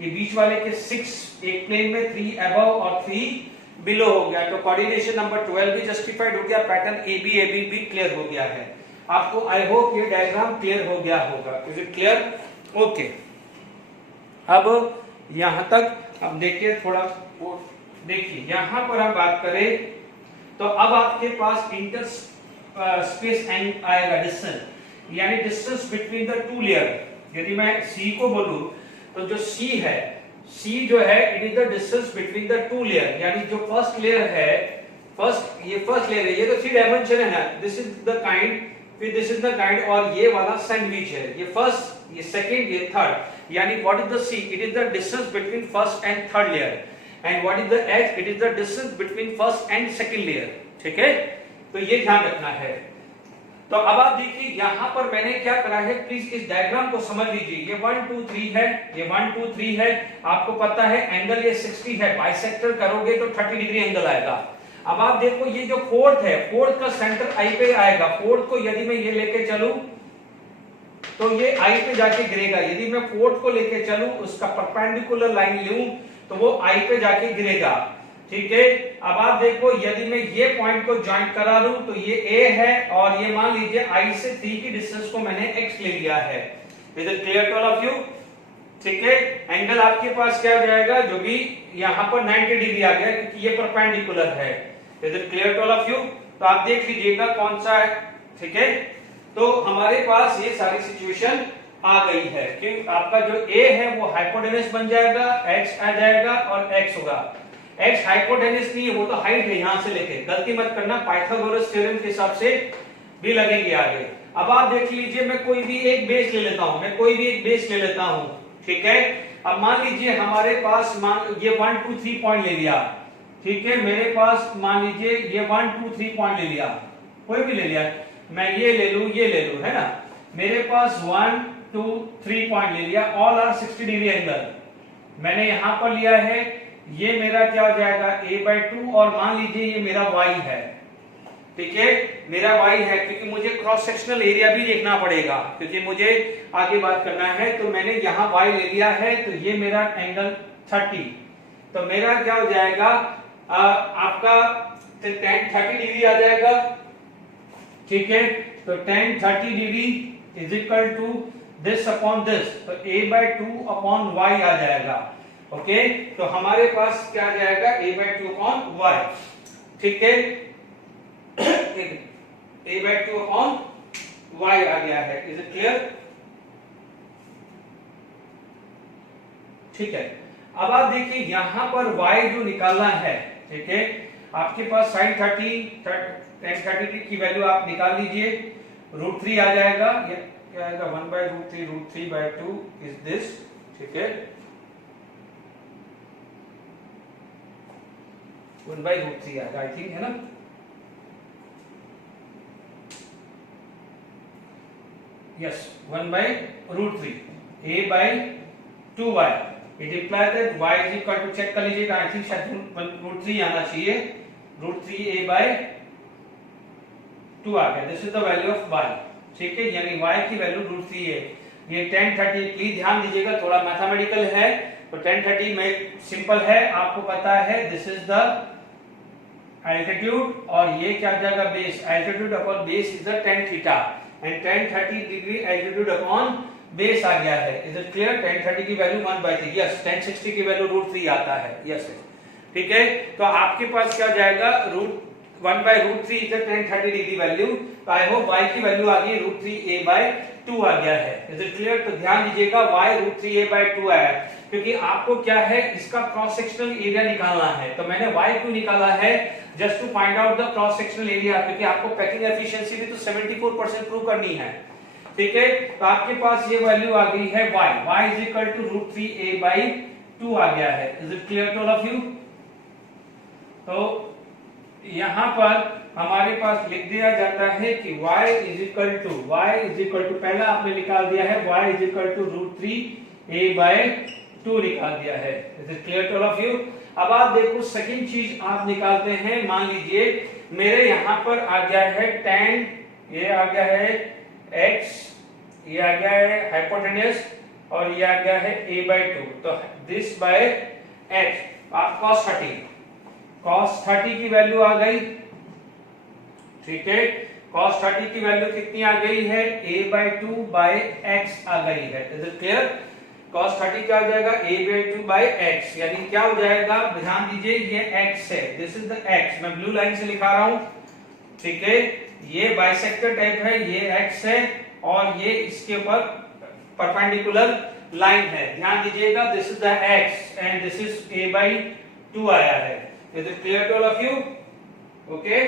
ये बीच वाले के 6 एक प्लेन में, 3 अबव और 3 बिलो हो गया, तो कोऑर्डिनेशन नंबर 12 भी जस्टिफाइड हो गया, पैटर्न ए बी भी क्लियर हो गया है। आपको आई होप ये डायग्राम क्लियर हो गया होगा। Is it clear? ओके, अब यहां तक अब देखिए थोड़ा, देखिए यहां पर हम बात करें तो अब आपके पास इंटर स्पेस एंड आएगा डिस्टेंस, यानी distance between the two layer. यदि मैं सी को बोलूं तो जो सी है, सी जो है it is the distance between the two layer, यानी जो फर्स्ट लेयर है, ये फर्स्ट लेयर है, ये तो 3 डायमेंशन है, दिस इज द काइंड, फिर दिस इज द काइंड, और ये वाला सैंडविच है, ये फर्स्ट, ये सेकंड, ये थर्ड, यानी what is the C, it is the distance between first and third layer, and what is the H, it is the distance between first and second layer, ठीक है। तो ये ध्यान रखना है। तो अब आप देखिए यहां पर मैंने क्या करा है, प्लीज इस डायग्राम को समझ लीजिए। ये 1 2 3 है, ये 1 2 3 है, आपको पता है एंगल ये 60 है, बाइसेक्टर करोगे तो 30 डिग्री एंगल आएगा। अब आप देखो ये जो फोर्थ है, फोर्थ का सेंटर आई पे आएगा, फोर्थ को यदि मैं ये लेके चलूं तो ये आई पे जाके गिरेगा, यदि मैं फोर्थ को लेके चलूं उसका परपेंडिकुलर लाइन लूं तो वो I पे जाके गिरेगा, ठीक है। अब आप देखो यदि मैं ये पॉइंट को ज्वाइन करा लूं तो ये A है और ये मान लीजिए I से 3 की डिस्टेंस को मैंने X ले लिया है। Is it clear to all of you? ठीक है, एंगल आपके पास क्या हो जाएगा, जो भी यहाँ पर 90 डिग्री आ गया क्योंकि ये परपेंडिकुलर है। Is it clear to all of you? तो आप देख लीजिएगा कौन सा है, ठीक है। तो हमारे पास ये सारी सिचुएशन आ गई है कि आपका जो A है वो हाइपोटेनस बन जाएगा, X आ जाएगा और X होगा। X हाइपोटेनस नहीं है, वो तो हाइट है यहां से लेके, गलती मत करना, पाइथागोरस थ्योरम के हिसाब से भी लगेंगे आगे। अब आप देख लीजिए मैं कोई भी एक बेस ले लेता हूं, ठीक है। अब मान लीजिए हमारे पास ये 1 2 3 पॉइंट ले लिया, ठीक है। मेरे पास मान लीजिए ये 1 2 3 पॉइंट ले लिया, कोई भी ले लिया, मैं ये ले लूं, है ना। मेरे पास 1 2 3 पॉइंट ले लिया, ऑल आर 60 डिग्री एंगल मैंने यहां पर लिया है। ये मेरा क्या हो जाएगा a/2 और मान लीजिए ये मेरा y है, ठीक है, मेरा y है, क्योंकि मुझे क्रॉस सेक्शनल एरिया भी देखना पड़ेगा क्योंकि मुझे आगे बात करना है। तो मैंने यहाँ y ले लिया है, तो ये मेरा एंगल 30, तो मेरा क्या हो जाएगा आपका tan 30 डिग्री आ जाएगा, ठीक है। तो tan 30 degree is equal to this upon this, तो a/2 अपॉन y आ जाएगा, ओके। तो हमारे पास क्या आ जाएगा a/2 अपॉन y, ठीक है। a/2 अपॉन y आ गया है, इज इट क्लियर? ठीक है। अब आप देखिए यहां पर y जो निकालना है, ठीक है, आपके पास sin 30 की वैल्यू आप निकाल लीजिए, √3 आ जाएगा, ये क्या आएगा 1/√3, √3/2 इज दिस, ठीक है, 1/√3 आएगा आई थिंक, है ना। Yes 1/√3 a/2y, it implies that y is equal to, check कर लीजिएगा, आई थिंक शायद √3 आना चाहिए, √3 a/2 आ गया, this is the value of y, ठीक है, यानी y की वैल्यू √3 है। ये tan 30, प्लीज ध्यान दीजिएगा, थोड़ा मैथमेटिकल है, तो tan 30 में सिंपल है, आपको पता है दिस इज द एल्टीट्यूड और ये क्या आ जाएगा base, altitude upon base is the tan theta and tan 30 degree altitude upon base आ गया है। Is it clear? tan 30 की वैल्यू 1/3, यस, tan 60 की वैल्यू √3 आता है, यस, ठीक है। तो आपके पास क्या जाएगा 1/√3 इज tan 30 डिग्री वैल्यू, तो आई होप y की वैल्यू आ गई √3 a/2 आ गया है। Is it clear? तो ध्यान दीजिएगा y √3 a/2 आया क्योंकि आपको क्या है इसका क्रॉस सेक्शनल एरिया निकालना है, तो मैंने y क्यों निकाला है, just to find out the cross sectional area, क्योंकि आपको पैकिंग एफिशिएंसी भी तो 74% प्रूव करनी है, ठीक है। तो आपके पास ये वैल्यू आ गई है y is equal to √3 a/2 आ गया है। Is it clear to all of you? तो यहां पर हमारे पास लिख दिया जाता है कि y इज इक्वल टू पहला आपने निकाल दिया है y is equal to √3 a/2 निकाल दिया है। Is it clear to all of you? अब आप देखो सेकंड चीज आप निकालते हैं, मान लीजिए मेरे यहां पर आ गया है tan, ये आ गया है x, ये आ गया है हाइपोटेनस और ये आ गया है a/2, तो दिस बाय x, आप cos 30 की वैल्यू आ गई, ठीक है, cos 30 की वैल्यू कितनी आ गई है a/2 बाय x आ गई है। Is it clear? cos 30 क्या हो जाएगा a/2 बाय x, यानी क्या हो जाएगा, ध्यान दीजिए ये x है, दिस इज द x, मैं ब्लू लाइन से लिखा रहा हूं, ठीक है, ये बाइसेक्टर टाइप है, ये x है और ये इसके ऊपर परपेंडिकुलर लाइन है, ध्यान दीजिएगा, this is the x and this is a/2 आया है। Is it clear to all of you? Okay,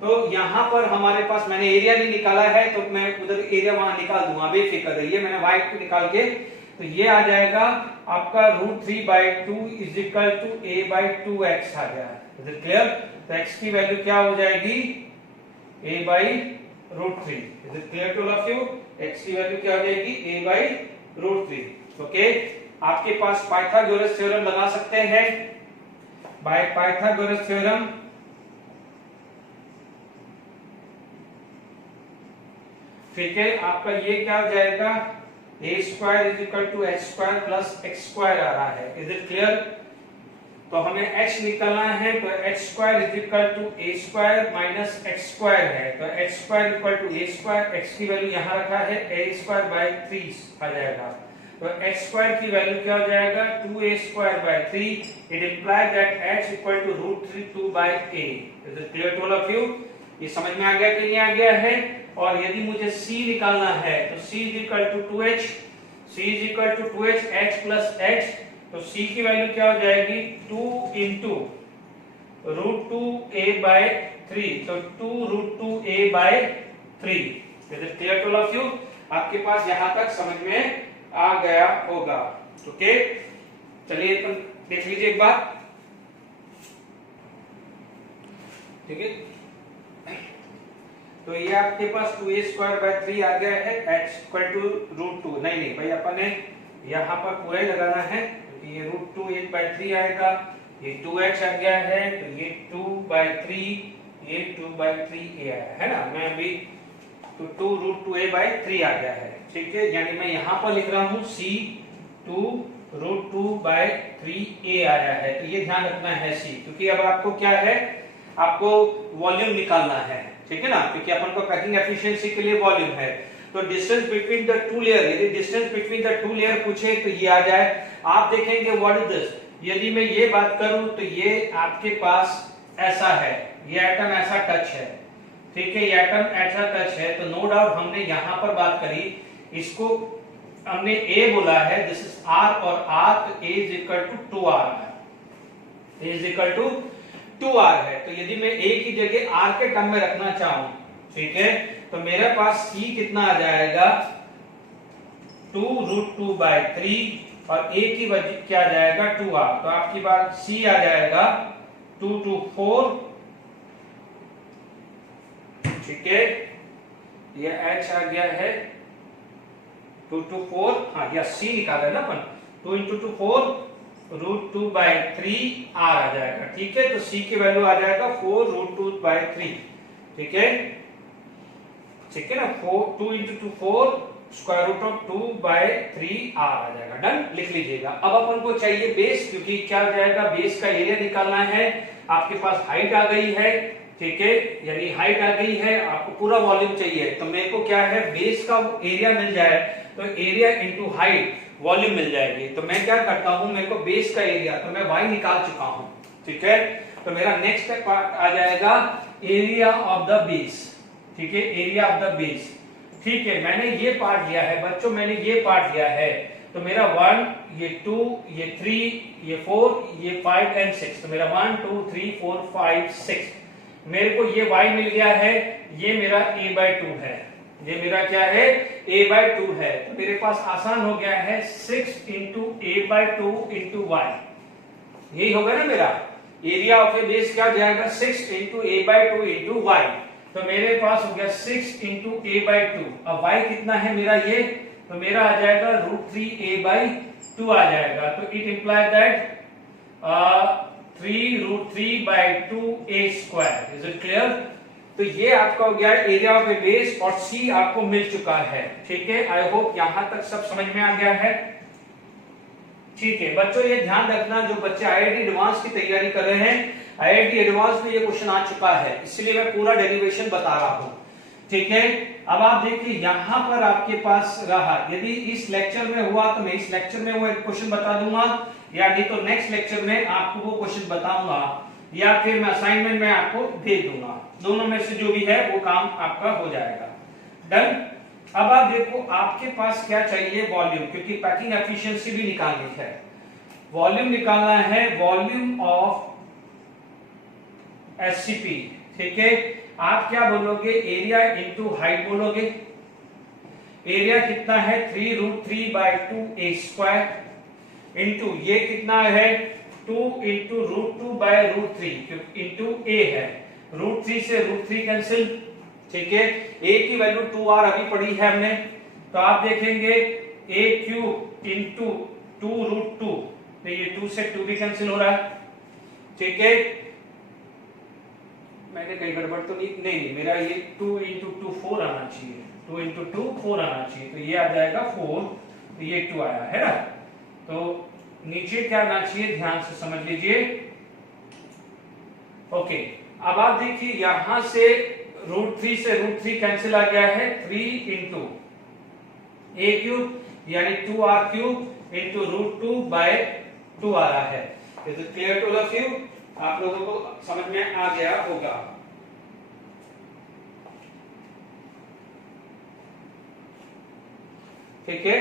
तो यहां पर हमारे पास मैंने एरिया नहीं निकाला है, तो मैं उधर एरिया वहां निकाल दूंगा, बेफिक्र रहिए, मैंने y को निकाल के, तो ये आ जाएगा आपका √3/2 इज इक्वल टू a/2x आ गया। Is it clear? तो x की वैल्यू क्या हो जाएगी a/√3। Is it clear to all of you? x की वैल्यू क्या हो जाएगी a/√3। ओके, आपके पास पाइथागोरस थ्योरम लगा सकते हैं, बाय पाइथागोरस थ्योरम ठीक है, आपका ये क्या हो जाएगा a² is equal to h² plus x² आ रहा है। Is it clear? तो हमें h निकालना है, तो h square is equal to a square minus x square है, तो h square equal to a square, x की वैल्यू यहाँ रखा है a स्क्वायर बाय 3 आ जाएगा, तो h स्क्वायर की वैल्यू क्या हो जाएगा 2a square by 3, it implies that h equal to root 3 2 by a। Is it clear to all of you? ये समझ में आ गया कि नहीं आ गया है? और यदि मुझे c निकालना है तो c is equal to 2h, c is equal to 2h, h plus h, तो c की वैल्यू क्या हो जाएगी 2 इंटू रूट 2a बाय 3, तो 2 root 2a by 3। Is it clear to all of you? आपके पास यहां तक समझ में आ गया होगा। ओके, चलिए तो देख लीजिए एक बार, ठीक है। तो ये आपके पास 2a स्क्वायर बाय 3 आ गया है, h इक्वल टू रूट 2, नहीं भाई अपन ने यहाँ पर पूरा ही लगाना है, क्योंकि ये रूट 2 1 बाय 3 आएगा, ये 2h आ गया है, तो ये 2 बाय 3, ये 2 बाय 3a आया है ना, मैं अभी तो 2 रूट 2a बाय 3 आ गया है, ठीक है। यानी मैं यहाँ पर लिख रहा हूँ c 2 रूट 2 बाय 3a आया है, तो ये ध्यान रखना है c, क्योंकि अब आपको क्या है, आपको वॉल्यूम निकालना है, ठीक है ना, क्योंकि अपन को पैकिंग एफिशिएंसी के लिए वॉल्यूम है। तो distance between the two layer, यदि distance between the two layer पूछे तो ये आ जाए। आप देखेंगे व्हाट इज दिस, यदि मैं ये बात करूं तो ये आपके पास ऐसा है, ये एटम ऐसा टच है, ठीक है, ये एटम ऐसा टच है, तो नो डाउट हमने यहां पर बात करी, इसको हमने a बोला है, दिस इज r और r, तो a is equal to 2r है, a is equal to 2r है। तो यदि मैं a की जगह r के टर्म में रखना चाहूं, ठीक है, तो मेरे पास c कितना आ जाएगा 2 रूट 2 बाय 3 और a की वजह क्या आ जाएगा 2r, तो आपकी बात c आ जाएगा 2 to 4, ठीक है, ये h आ गया है 2 to 4, हाँ या c निकाला है ना अपन, 2 into 2 4 रूट 2 बाय 3 r आ जाएगा, ठीक है। तो c की वैल्यू आ जाएगा 4 रूट 2 बाय 3, ठीक है, ठीक है ना, 2 into 2 4 square root of 2 by 3 r आ जाएगा, डन, लिख लीजिएगा। अब अपन को चाहिए बेस, क्योंकि क्या हो जाएगा, बेस का एरिया निकालना है, आपके पास हाइट आ गई है, ठीक है, यानी हाइट आ गई है, आपको पूरा वॉल्यूम चाहिए, तो मेरे को क्या है, बेस का एरिया मिल जाए तो एरिया इंटू हाइट वॉल्यूम मिल जाएगी। तो मैं क्या करता हूं, मेरे को बेस का एरिया, तो मैं y निकाल चुका हूं, ठीक है। तो मेरा नेक्स्ट पार्ट आ जाएगा एरिया ऑफ द बेस, ठीक है, एरिया ऑफ द बेस, ठीक है। मैंने ये पार्ट लिया है बच्चों, मैंने ये पार्ट लिया है, तो मेरा 1, ये 2, ये 3, ये 4, ये 5 एंड 6, तो मेरा 1 2 3 4 5 6, मेरे को ये y मिल गया है, ये मेरा a बाय 2 है, ये मेरा क्या है a बाय 2 है, तो मेरे पास आसान हो गया है 6 into a by 2 into y, यही होगा ना मेरा एरिया ऑफ ए बेस, क्या हो जाएगा 6 into a by 2 into y, तो मेरे पास हो गया 6 इंटू a बाय 2। अब y कितना है मेरा ये, तो मेरा आ जाएगा रूट 3a बाय 2 आ जाएगा, तो it implies that 3 root 3 by 2a square. Is it clear? तो ये आपका हो गया एरिया ऑफ ए बेस और c आपको मिल चुका है, ठीक है। आई होप यहां तक सब समझ में आ गया है, ठीक है बच्चों। ये ध्यान रखना, जो बच्चे आईआईटी एडवांस की तैयारी कर रहे हैं, आईआईटी एडवांस में ये क्वेश्चन आ चुका है, इसलिए मैं पूरा डेरिवेशन बता रहा हूं, ठीक है। अब आप देखिए यहां पर आपके पास रहा, यदि इस लेक्चर में हुआ तो मैं इस लेक्चर में वो एक क्वेश्चन बता दूंगा, या नहीं तो नेक्स्ट लेक्चर में आपको वो क्वेश्चन बताऊंगा, या फिर मैं असाइनमेंट में आपको भेज दूंगा, दोनों में से जो भी है वो काम आपका हो जाएगा, डन। अब आप देखो आपके पास क्या चाहिए, वॉल्यूम, क्योंकि पैकिंग एफिशिएंसी भी निकालनी है, वॉल्यूम निकालना है, वॉल्यूम ऑफ एससीपी, ठीक है। आप क्या बोलोगे, एरिया इंटू हाइट बोलोगे, एरिया कितना है 3 root 3 by 2a square into ये कितना है 2 into root 2 by root 3 into a है, रूट 3 से रूट 3 कैंसिल, ठीक है। a की वैल्यू 2r अभी पढ़ी है हमने, तो आप देखेंगे a क्यूब इंटू 2 रूट 2, तो ये 2 से 2 भी कैंसिल हो रहा है, ठीक है। मैंने कहीं गड़बड़ तो नहीं, मेरा ये 2 इंटू 2 4 आना चाहिए, 2 इंटू 2 4 आना चाहिए, तो ये आ जाएगा 4, तो ये 2 आया है ना। तो नीचे क्या आना चाहिए, ध्यान से समझ लीजिए, ओके, अब आप देखिए यहां से √3 से √3 कैंसिल आ गया है, 3 इंटू a क्यूब यानी 2r क्यूब इंटू √2/2 आ रहा है। Is it clear to all of you? आप लोगों को समझ में आ गया होगा। ठीक है,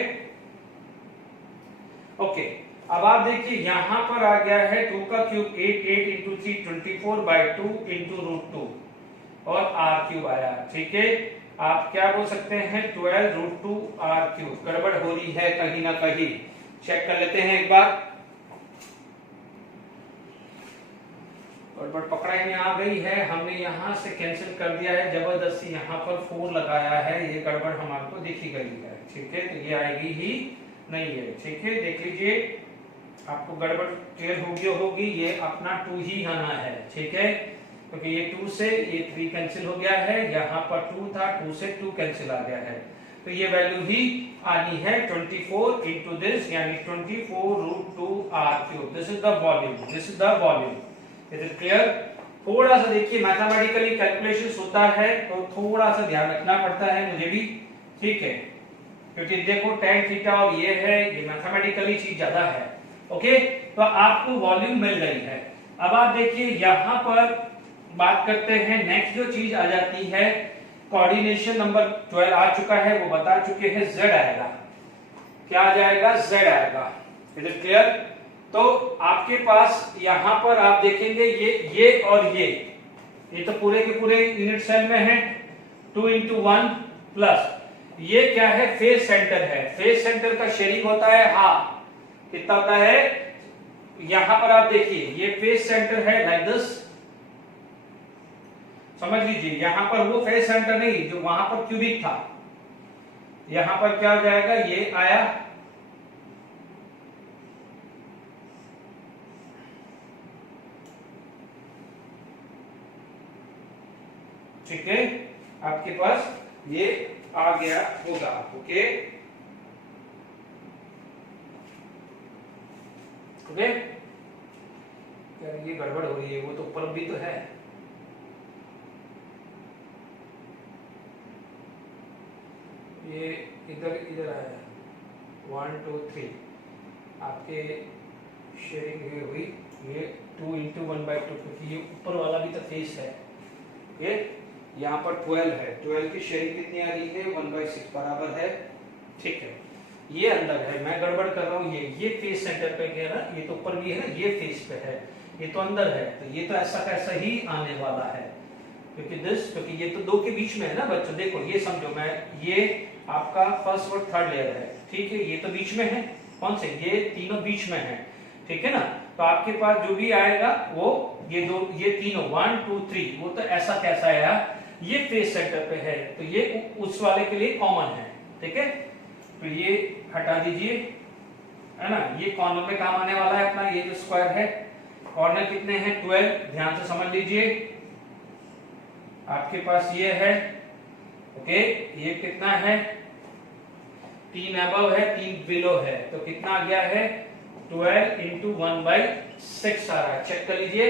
ओके। अब आप देखिए यहां पर आ गया है 2 का क्यूब 8 इंटू 3 24/2 इंटू √2 और r क्यूब आया। ठीक है, आप क्या बोल सकते हैं 12 √2 r क्यूब। गड़बड़ हो रही है कहीं ना कहीं, चेक कर लेते हैं एक बार। गड़बड़ पकड़ाई में आ गई है, हमने यहां से कैंसिल कर दिया है जबरदस्ती, यहां पर 4 लगाया है, ये गड़बड़ हमारे को दिखी गई है। ठीक है, तो ये आएगी ही नहीं है। ठीक है, देख लीजिए आपको गड़बड़ क्लियर होगी। ये अपना 2 ही आना है। ठीक है, क्योंकि ये 2 से ये 3 कैंसिल हो गया है, यहाँ पर 2 था, 2 से 2 कैंसिल आ गया है, तो ये वैल्यू ही आनी है 24 इंटू दिस यानी 24 √2 r cube. This is the volume, this is the volume. Is it clear? थोड़ा सा देखिए मैथमेटिकली कैलकुलेशंस होता है तो थोड़ा सा ध्यान रखना पड़ता है मुझे भी। ठीक है, क्योंकि देखो tan थीटा और ये है, ये मैथमेटिकली चीज ज्यादा है। ओके, तो आपको वॉल्यूम मिल गई है। अब आप देखिए यहां पर बात करते हैं, नेक्स्ट जो चीज आ जाती है, कोऑर्डिनेशन नंबर 12 आ चुका है, वो बता चुके हैं, z आएगा। क्या आ जाएगा? z आएगा। Is it clear? तो आपके पास यहां पर आप देखेंगे ये और ये तो पूरे के पूरे यूनिट सेल में है, 2 इंटू 1 प्लस ये क्या है? फेस सेंटर है। फेस सेंटर का शेयरिंग होता है हाफ। कितना होता है? यहां पर आप देखिए ये फेस सेंटर है लाइक दिस, समझ लीजिए। यहां पर वो फेस सेंटर नहीं जो वहां पर क्यूबिक था, यहां पर क्या हो जाएगा? ये आया, ठीक है, आपके पास ये आ गया होगा। ओके ओके, ये गड़बड़ हो रही है, वो तो ऊपर भी तो है। ये इधर इधर आया 1 2 3, आपके शेयरिंग हुई ये 2 इंटू 1/2, क्योंकि ये ऊपर वाला भी तो फेस है। ये यहाँ पर 12 है, 12 की शेयरिंग कितनी आ रही है? 1/6 बराबर है। ठीक है, ये अंदर है, मैं गड़बड़ कर रहा हूँ। ये फेस सेंटर पे गया ना, ये तो ऊपर भी है ना, ये फेस पे है, ये तो अंदर है, तो ये तो ऐसा कैसा ही आने वाला है, क्योंकि ये तो 2 के बीच में है ना बच्चों। देखो ये समझो, मैं ये आपका फर्स्ट और थर्ड लेयर है, ठीक है, ये तो बीच में है, कौन से? ये तीनों बीच में है, ठीक है ना। तो आपके पास जो भी आएगा वो ये तीनों 1 2 3, वो तो ऐसा कैसा आया, ये फेस सेंटर पे है, तो ये उस वाले के लिए कॉमन है। ठीक है, तो ये हटा दीजिए, है ना। ये कॉर्नर में काम आने वाला है अपना, ये जो स्क्वायर है। कॉर्नर कितने हैं? 12, ध्यान से समझ लीजिए। आपके पास ये है, ओके, ये कितना है? 3 अबव है, 3 बिलो है, तो कितना आ गया है? 12 इंटू 1/6 आ रहा है। चेक कर लीजिए,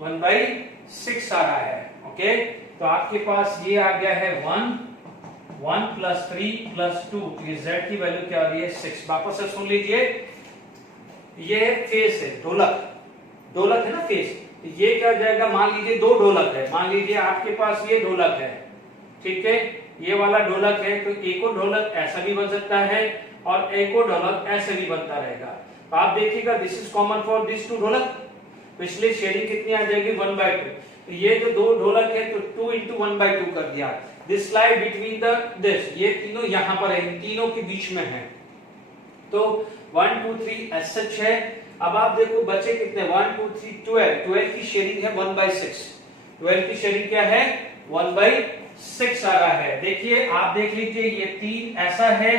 1/6 आ रहा है। ओके, तो आपके पास ये आ गया है 1 प्लस 3 प्लस 2, ये z की वैल्यू क्या आ रही है? 6। वापस से सुन लीजिए, ये फेस है, ढोलक है ना फेस, तो ये क्या हो जाएगा? मान लीजिए 2 ढोलक है, मान लीजिए आपके पास ये ढोलक है, ठीक है, ये वाला ढोलक है, तो एक और ढोलक ऐसा भी बन सकता है और एक और ढोलक ऐसे भी बनता रहेगा। तो आप देखिएगा, this is common for this 2 ढोलक, तो इसलिए शेयरिंग कितनी आ जाएगी? 1/2। तो ये जो 2 ढोलक है तो 2 इंटू 1/2 कर दिया। दिस लाइ बिटवीन द दिस, ये तीनों यहां पर है, इन तीनों के बीच में है, तो 1 2 3 एज सच है। अब आप देखो बचे कितने? 1 2 3 12 की शेयरिंग है 1/6। 12 की शेयरिंग क्या है? 1/6 आ रहा है। देखिए, आप देख लीजिए, ये 3 ऐसा है,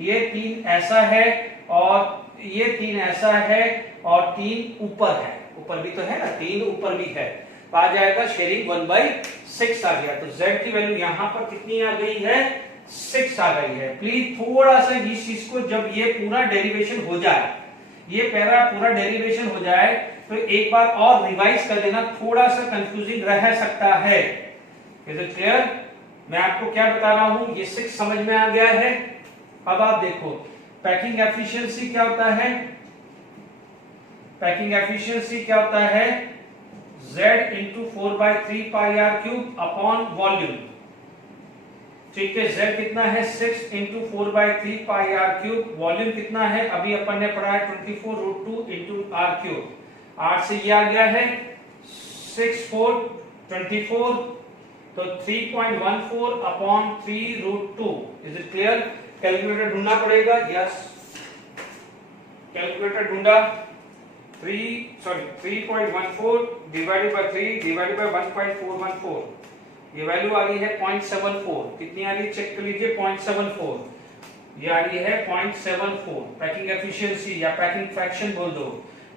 ये 3 ऐसा है, और ये 3 ऐसा है, और 3 ऊपर है, ऊपर भी तो है ना, 3 ऊपर भी है, तो आ जाएगा शेयरिंग 1/6 आ गया। तो z की वैल्यू यहां पर कितनी आ गई है? 6 आ गई है। प्लीज थोड़ा सा इस चीज को, जब ये पूरा डेरिवेशन हो जाए, ये पैरा पूरा डेरिवेशन हो जाए तो एक बार और रिवाइज कर देना, थोड़ा सा कंफ्यूजिंग रह सकता है। Is it clear? मैं आपको क्या बता रहा हूं, ये 6 समझ में आ गया है। अब आप देखो पैकिंग एफिशिएंसी क्या होता है, पैकिंग एफिशिएंसी क्या होता है, Z into 4/3 pi r cube upon volume. ठीक है, Z कितना है 6 into 4/3 pi r cube, volume कितना है अभी अपन ने पढ़ा है 24√2 इंटू आर क्यूब। 8 से ये आ गया है 6 4 24, तो 3.14 upon 3√2। Is it clear? Calculator ढूंढना पड़ेगा, यस कैलकुलेटर ढूंढा। 3.14 डिवाइडेड बाय 3 डिवाइडेड बाय 1.414, ये वैल्यू आ रही है 0.74। कितनी आ रही है चेक कर लीजिए, 0.74, ये आ रही है 0.74। पैकिंग एफिशिएंसी या पैकिंग फ्रैक्शन बोल दो,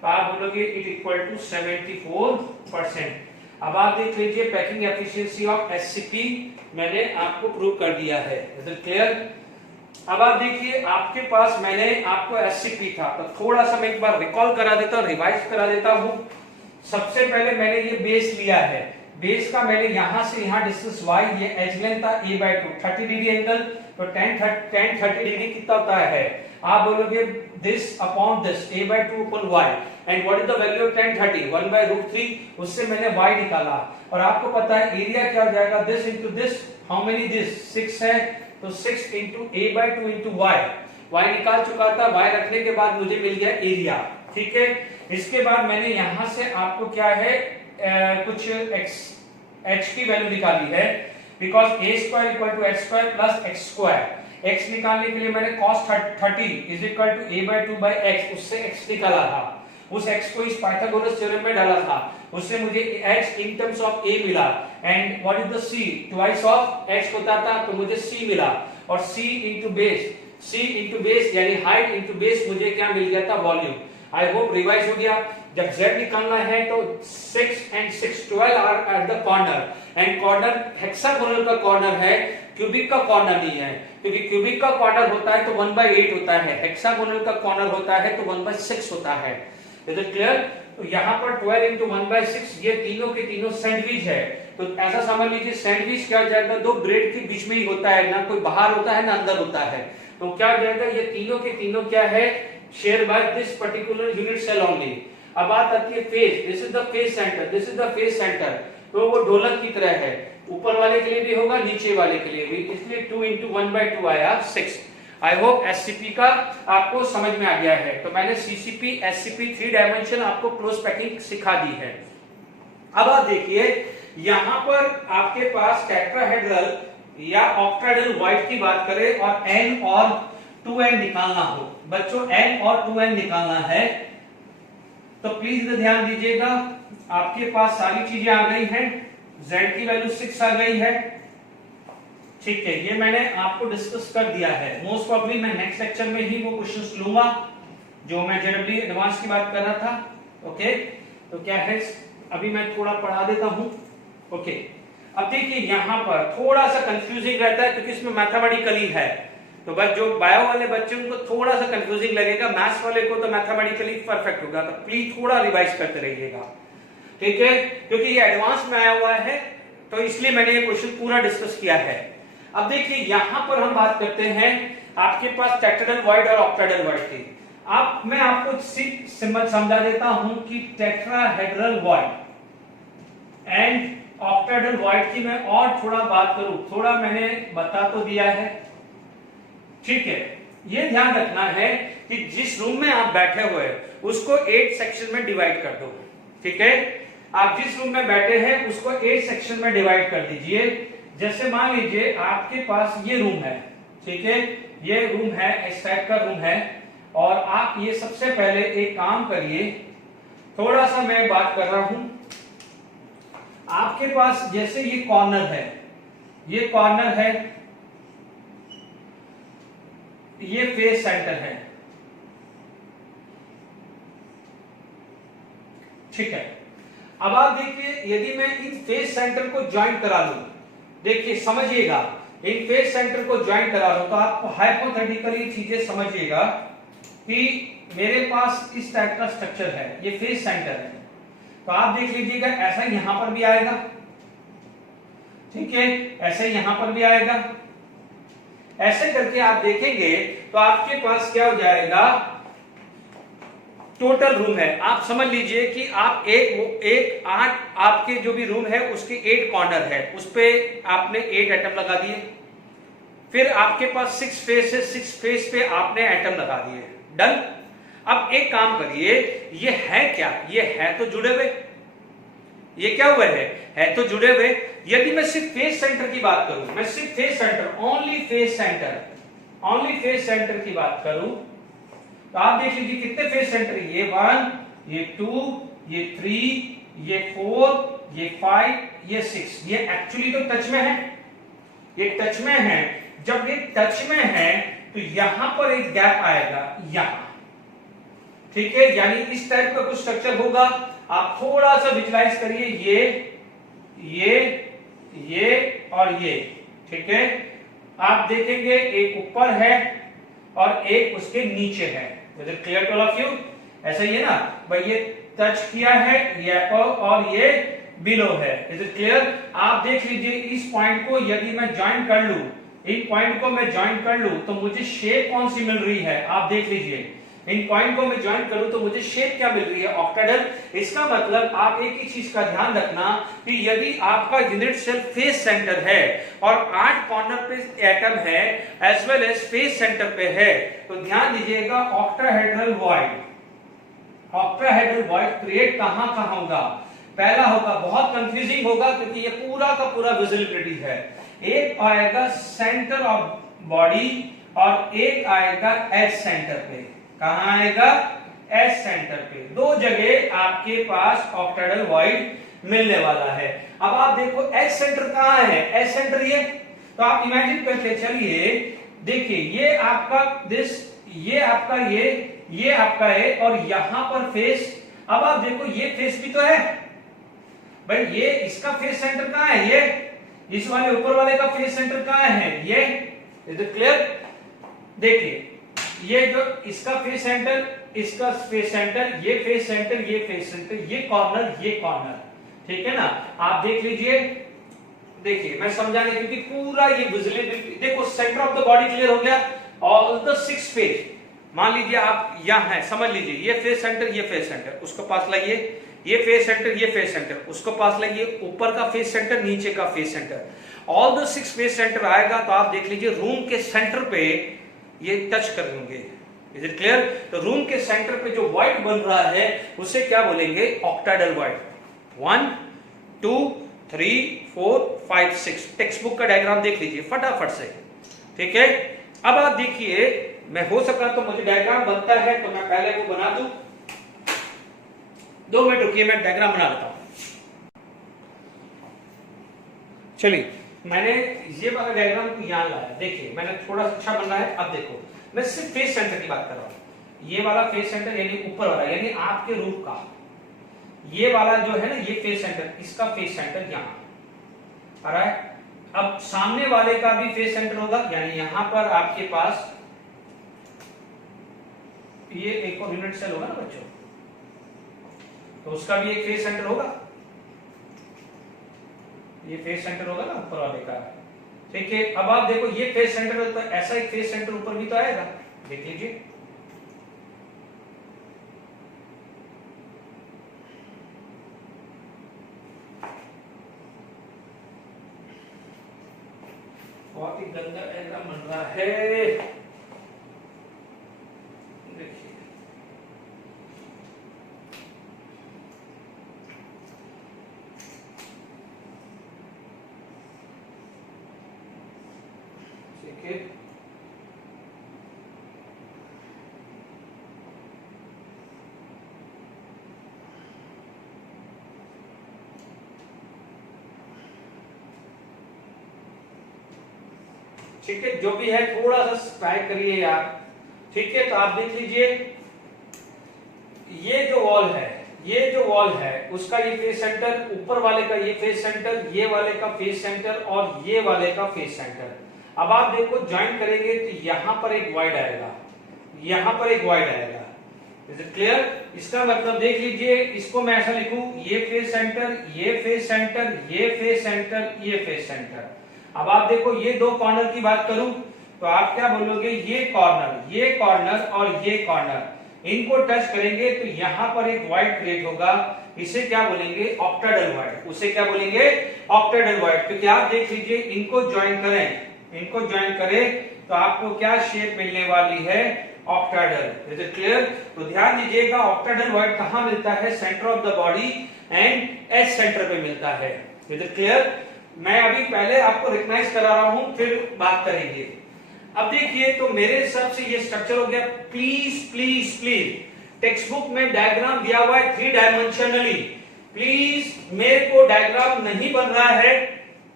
तो आप बोलोगे इट इक्वल टू 74%। अब आप देख लीजिए पैकिंग एफिशिएंसी ऑफ एससीपी मैंने आपको प्रूव कर दिया है। Is it clear? अब आप देखिए आपके पास मैंने आपको एससीपी था, तो थोड़ा सा मैं एक बार रिकॉल करा देता हूं, रिवाइज करा देता हूं। सबसे पहले मैंने ये बेस लिया है, बेस का मैंने यहां से यहां डिस्टेंस y, ये एज लेंथ था a/2, 30 डिग्री एंगल, तो 10 30 डिग्री कितना होता है, आप बोलोगे this upon this a/2 upon y, and what is the value of 10 30, 1/√3, उससे मैंने y निकाला। और आपको पता है एरिया क्या हो जाएगा, this into this, how many this 6 है, तो 6 इंटू a/2 इंटू y निकाल चुका था, y रखने के बाद मुझे मिल गया एरिया। ठीक है, इसके बाद मैंने यहां से आपको क्या है कुछ h की वैल्यू निकाली है, because a² equal to h² plus x²। x निकालने के लिए मैंने cos 30 is equal to a/2 by x, उससे x निकाला था, उस x को इस पाइथागोरस थ्योरम में डाला था, उससे मुझे h in terms of a मिला, and what is the c, twice of h होता था, तो मुझे c मिला, और c इंटू बेस यानी हाइट इंटू बेस मुझे क्या मिल गया था, वॉल्यूम। आई होप रिवाइज हो गया। जब z निकालना है तो 6 and 6 12 are at the corner, and corner hexagonal का कॉर्नर है, क्यूबिक का कॉर्नर नहीं है, क्योंकि क्यूबिक का कॉर्नर होता है तो 1/8 होता है, हेक्सागोनल का कॉर्नर होता है तो 1/6 होता है। Is it clear? तो यहाँ पर 12 इंटू 1/6, ये तीनों के तीनों सैंडविच है, तो ऐसा समझ लीजिए सैंडविच क्या हो जाएगा, दो ब्रेड के बीच में ही होता है, ना कोई बाहर होता है ना अंदर होता है, तो क्या हो जाएगा, ये तीनों के तीनों क्या है, share by this particular unit cell only. अब बात आती है face, this is the face center, this is the face center, तो वो ढोलक की तरह है, ऊपर वाले के लिए भी होगा नीचे वाले के लिए भी, इसलिए 2 इंटू 1/2 आया 6। आई होप एससीपी का आपको समझ में आ गया है। तो मैंने सीसीपी एससीपी 3 डायमेंशन आपको क्लोज पैकिंग सिखा दी है। अब आप देखिए यहां पर आपके पास टेट्राहेड्रल या ऑक्टाहेड्रल वाइड की बात करें और n और 2n निकालना हो, बच्चों n और 2n निकालना है, तो प्लीज इधर ध्यान दीजिएगा। आपके पास सारी चीजें आ गई हैं, z की वैल्यू 6 आ गई है, ठीक है, ये मैंने आपको डिस्कस कर दिया है। मोस्ट प्रॉब्ली मैं नेक्स्ट लेक्चर में ही वो क्वेश्चंस लूंगा जो मैं जेडब्ल्यू एडवांस की बात कर रहा था। ओके, तो क्या है, अभी मैं थोड़ा पढ़ा देता हूं। ओके, अब देखिए यहां पर थोड़ा सा कंफ्यूजिंग रहता है क्योंकि इसमें मैथमेटिकली है, तो बस जो बायो वाले बच्चे उनको थोड़ा सा कंफ्यूजिंग लगेगा, मैथ्स वाले को तो मैथमेटिकली परफेक्ट होगा, तो प्लीज थोड़ा रिवाइज करते रहिएगा, ठीक है, क्योंकि ये एडवांस में आया हुआ है, तो इसलिए मैंने ये क्वेश्चन पूरा डिस्कस किया है। अब देखिए यहां पर हम बात करते हैं आपके पास टेट्राहेड्रल वॉइड और ऑक्टाहेड्रल वॉइड की। अब मैं आपको सिंबल समझा देता हूं कि tetrahedral void and octahedral void की मैं और थोड़ा बात करूं, थोड़ा मैंने बता तो दिया है, ठीक है। ये ध्यान रखना है कि जिस रूम में आप बैठे हुए उसको 8 सेक्शन में डिवाइड कर दो, ठीक है। आप जिस रूम में बैठे हैं उसको 8 सेक्शन में डिवाइड कर दीजिए। जैसे मान लीजिए आपके पास ये रूम है, ठीक है, ये रूम है, इस टाइप का रूम है, और आप ये सबसे पहले एक काम करिए, थोड़ा सा मैं बात कर रहा हूं, आपके पास जैसे ये कॉर्नर है, ये कॉर्नर है, ये फेस सेंटर है, ठीक है। अब आप देखिए यदि मैं इन फेस सेंटर को ज्वाइन करा लूं, देखिए समझिएगा, इन फेस सेंटर को ज्वाइन करा लो तो आपको हाइपोथेटिकली चीजें समझिएगा। कि मेरे पास इस टाइप का स्ट्रक्चर है, ये फेस सेंटर है, तो आप देख लीजिएगा ऐसा यहां पर भी आएगा, ठीक है, ऐसे यहां पर भी आएगा, ऐसे करके आप देखेंगे तो आपके पास क्या हो जाएगा, टोटल रूम है। आप समझ लीजिए कि आप एक 8 आपके जो भी रूम है उसके 8 कॉर्नर है, उस पे आपने 8 एटम लगा दिए, फिर आपके पास 6 फेस है, 6 फेस पे आपने एटम लगा दिए, डन। अब एक काम करिए, ये है क्या, ये है तो जुड़े हुए, ये क्या हुए है तो जुड़े हुए। यदि मैं सिर्फ फेस सेंटर की बात करूं, मैं सिर्फ face centre, only face centre की बात करूं, तो आप देख लीजिए कितने फेस सेंटर, ये 1, ये 2, ये 3, ये 4, ये 5, ये 6, ये एक्चुअली तो टच में है, ये टच में है। जब ये टच में है तो यहां पर एक गैप आएगा यहां, ठीक है, यानी इस टाइप का कुछ स्ट्रक्चर होगा। आप थोड़ा सा विजुलाइज करिए, ये और ये, ठीक है, आप देखेंगे एक ऊपर है और एक उसके नीचे है। Is it clear to all of you? ऐसा ही है ना भाई, ये टच किया है, ये अपर और ये बिलो है। Is it clear? आप देख लीजिए इस पॉइंट को यदि मैं ज्वाइन कर लूं, इन पॉइंट को मैं ज्वाइन कर लूं तो मुझे शेप कौन सी मिल रही है, आप देख लीजिए, इन पॉइंट को मैं ज्वाइन करूं तो मुझे शेप क्या मिल रही है, ऑक्टाहेड्रल। इसका मतलब आप एक ही चीज का ध्यान रखना कि यदि आपका यूनिट सेल फेस सेंटर है और 8 कॉर्नर पे एटम है as well as face center पे है, तो ध्यान दीजिएगा ऑक्टाहेड्रल वॉइड क्रिएट कहां होगा, पहला होगा, बहुत कंफ्यूजिंग होगा क्योंकि ये पूरा का पूरा विजिबिलिटी है। एक आएगा सेंटर ऑफ बॉडी और एक आएगा एज सेंटर पे। कहां आएगा? एज सेंटर पे। दो जगह आपके पास ऑक्टाहेड्रल वॉइड मिलने वाला है। अब आप देखो एज सेंटर कहां है, एज सेंटर ये, तो आप इमेजिन करके चलिए, देखिए ये आपका दिस, ये आपका ये आपका है और यहां पर फेस। अब आप देखो ये फेस भी तो है भाई, ये इसका फेस सेंटर कहां है, ये इस वाले ऊपर वाले का फेस सेंटर कहां है, ये। Is it clear? देखिए ये जो इसका फेस सेंटर, इसका फेस सेंटर, ये फेस सेंटर, ये फेस सेंटर, ये कॉर्नर, ठीक है ना। आप देख लीजिए, देखिए मैं समझाने क्योंकि पूरा ये विजिबिलिटी, देखो centre of the body clear हो गया, ऑल द 6 फेस। मान लीजिए आप यहां है, समझ लीजिए ये फेस सेंटर, ये फेस सेंटर, उसको पास लाइए, ये फेस सेंटर, ये फेस सेंटर, उसको पास लाइए, ऊपर का फेस सेंटर, नीचे का face centre, all the 6 face centre आएगा। तो आप देख लीजिए रूम के सेंटर पे ये टच कर लेंगे। Is it clear? तो रूम के सेंटर पे जो वॉइड बन रहा है उसे क्या बोलेंगे? Octahedral void. 1 2 3 4 5 6। टेक्स्ट बुक का डायग्राम देख लीजिए फटाफट से, ठीक है। अब आप देखिए, मैं हो सका तो मुझे डायग्राम बनता है तो मैं पहले वो बना दूं। 2 मिनट रुकिए, मैं डायग्राम बना लेता हूं। चलिए, मैंने ये वाला डायग्राम को यहां लाया, देखिए मैंने थोड़ा अच्छा बन रहा है। अब देखो मैं सिर्फ फेस सेंटर की बात कर रहा हूं, ये वाला फेस सेंटर यानी ऊपर वाला, यानी आपके रूफ का ये वाला जो है ना, ये फेस सेंटर, इसका फेस सेंटर यहां आ रहा है। अब सामने वाले का भी फेस सेंटर होगा, यानी यहां पर आपके पास ये एक और यूनिट सेल होगा ना बच्चों, तो उसका भी एक फेस सेंटर होगा, ये फेस सेंटर होगा ना ऊपर वाले का, ठीक है। अब आप देखो ये फेस सेंटर है तो ऐसा एक फेस सेंटर ऊपर भी तो आएगा, देख लीजिए। बहुत ही गंदा डायग्राम बन रहा है, देखिए ठीक है। ठीक है, जो भी है थोड़ा सा ट्राई करिए यार, ठीक है। तो आप देख लीजिए ये जो वॉल है उसका ये फेस सेंटर, ऊपर वाले का ये फेस सेंटर, ये वाले का फेस सेंटर और ये वाले का फेस सेंटर। अब आप देखो ज्वाइन करेंगे तो यहां पर एक वॉइड आएगा, यहाँ पर एक वॉइड आएगा। Is it clear? इसका मतलब देख लीजिए, इसको मैं ऐसा लिखूं, ये फेस सेंटर, ये फेस सेंटर, ये फेस सेंटर, ये फेस सेंटर। अब आप देखो ये दो कॉर्नर की बात करूं तो आप क्या बोलोगे, ये कॉर्नर और ये कॉर्नर इनको टच करेंगे तो यहां पर एक वॉइड क्रिएट होगा। इसे क्या बोलेंगे, ऑक्टाहेड्रल वॉइड। उसे क्या बोलेंगे, ऑक्टाहेड्रल वॉइड। क्योंकि आप देख लीजिए इनको ज्वाइन करें तो आपको क्या शेप मिलने वाली है, ऑक्टाहेड्रल। Is it clear? तो ध्यान दीजिएगा ऑक्टाहेड्रल वॉइड कहां मिलता है, center of the body and edge center पे मिलता है। Is it clear? मैं अभी पहले आपको रिकग्नाइज करा रहा हूं, फिर बात करेंगे। अब देखिए तो मेरे हिसाब से ये स्ट्रक्चर हो गया। प्लीज टेक्स्ट बुक में डायग्राम दिया हुआ है 3 डायमेंशनली। प्लीज मेरे को डायग्राम नहीं बन रहा है,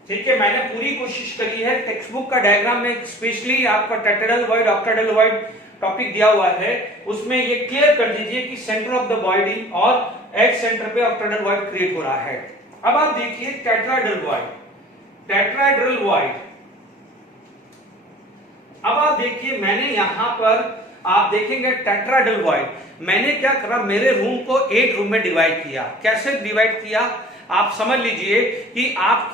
ठीक है? मैंने पूरी कोशिश करी है। टेक्स्ट बुक का डायग्राम में स्पेशली आपका tetrahedral void, octahedral void topic दिया हुआ है, उसमें ये क्लियर कर दीजिए कि सेंटर ऑफ द बॉडी और एज सेंटर पे ऑक्टाहेड्रल वॉइड क्रिएट हो रहा है। अब आप देखिए टेट्राहेड्रल वॉइड। अब आप देखिए मैंने यहां पर आप देखेंगे टेट्राहेड्रल वॉइड, मैंने क्या करा, मेरे रूम को 8 रूम में डिवाइड किया। कैसे डिवाइड किया आप समझ लीजिए कि आप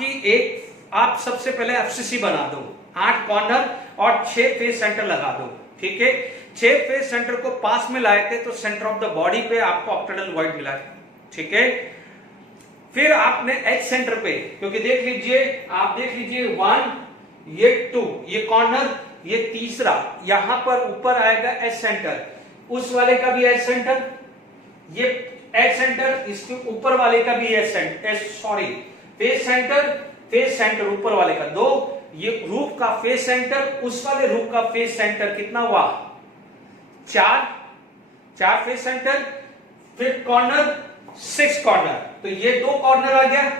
सबसे पहले एफसीसी बना दो, 8 कॉर्नर और 6 फेस सेंटर लगा दो, ठीक है? 6 फेस सेंटर को पास में लाए थे तो सेंटर ऑफ द बॉडी पे आपको ऑक्टाहेड्रल वॉइड मिला, ठीक है? फिर आपने एज सेंटर पे, क्योंकि देख लीजिए 1, ये 2, ये कॉर्नर, ये तीसरा, यहां पर ऊपर आएगा एज सेंटर, उस वाले का भी एज सेंटर, ये एज सेंटर, इसके ऊपर वाले का भी एज सेंटर, फेस सेंटर ऊपर वाले का 2, ये रूफ का फेस सेंटर, उस वाले रूफ का फेस सेंटर कितना हुआ, 4 फेस सेंटर, फिर कॉर्नर 6 कॉर्नर, तो ये 2 कॉर्नर आ गया,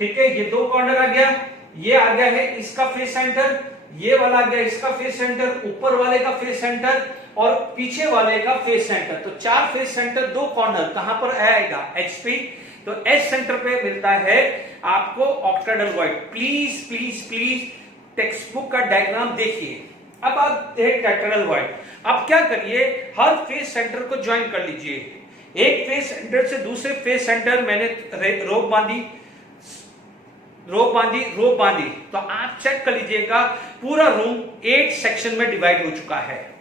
ठीक है? ये 2 कॉर्नर आ गया, ये आ गया है इसका फेस सेंटर, ये वाला आ गया इसका फेस सेंटर, ऊपर वाले का फेस सेंटर और पीछे वाले का फेस सेंटर। तो 4 फेस सेंटर, 2 कॉर्नर कहां पर आएगा, एच पे। तो एच सेंटर पे मिलता है आपको octahedral void. Please text book का डायग्राम देखिए। अब आप देखें टेट्राहेड्रल वॉइड। अब क्या करिए, हर फेस सेंटर को ज्वाइन कर लीजिए। एक फेस सेंटर से दूसरे फेस सेंटर मैंने रोप बांधी, तो आप चेक कर लीजिएगा पूरा रूम 8 सेक्शन में डिवाइड हो चुका है।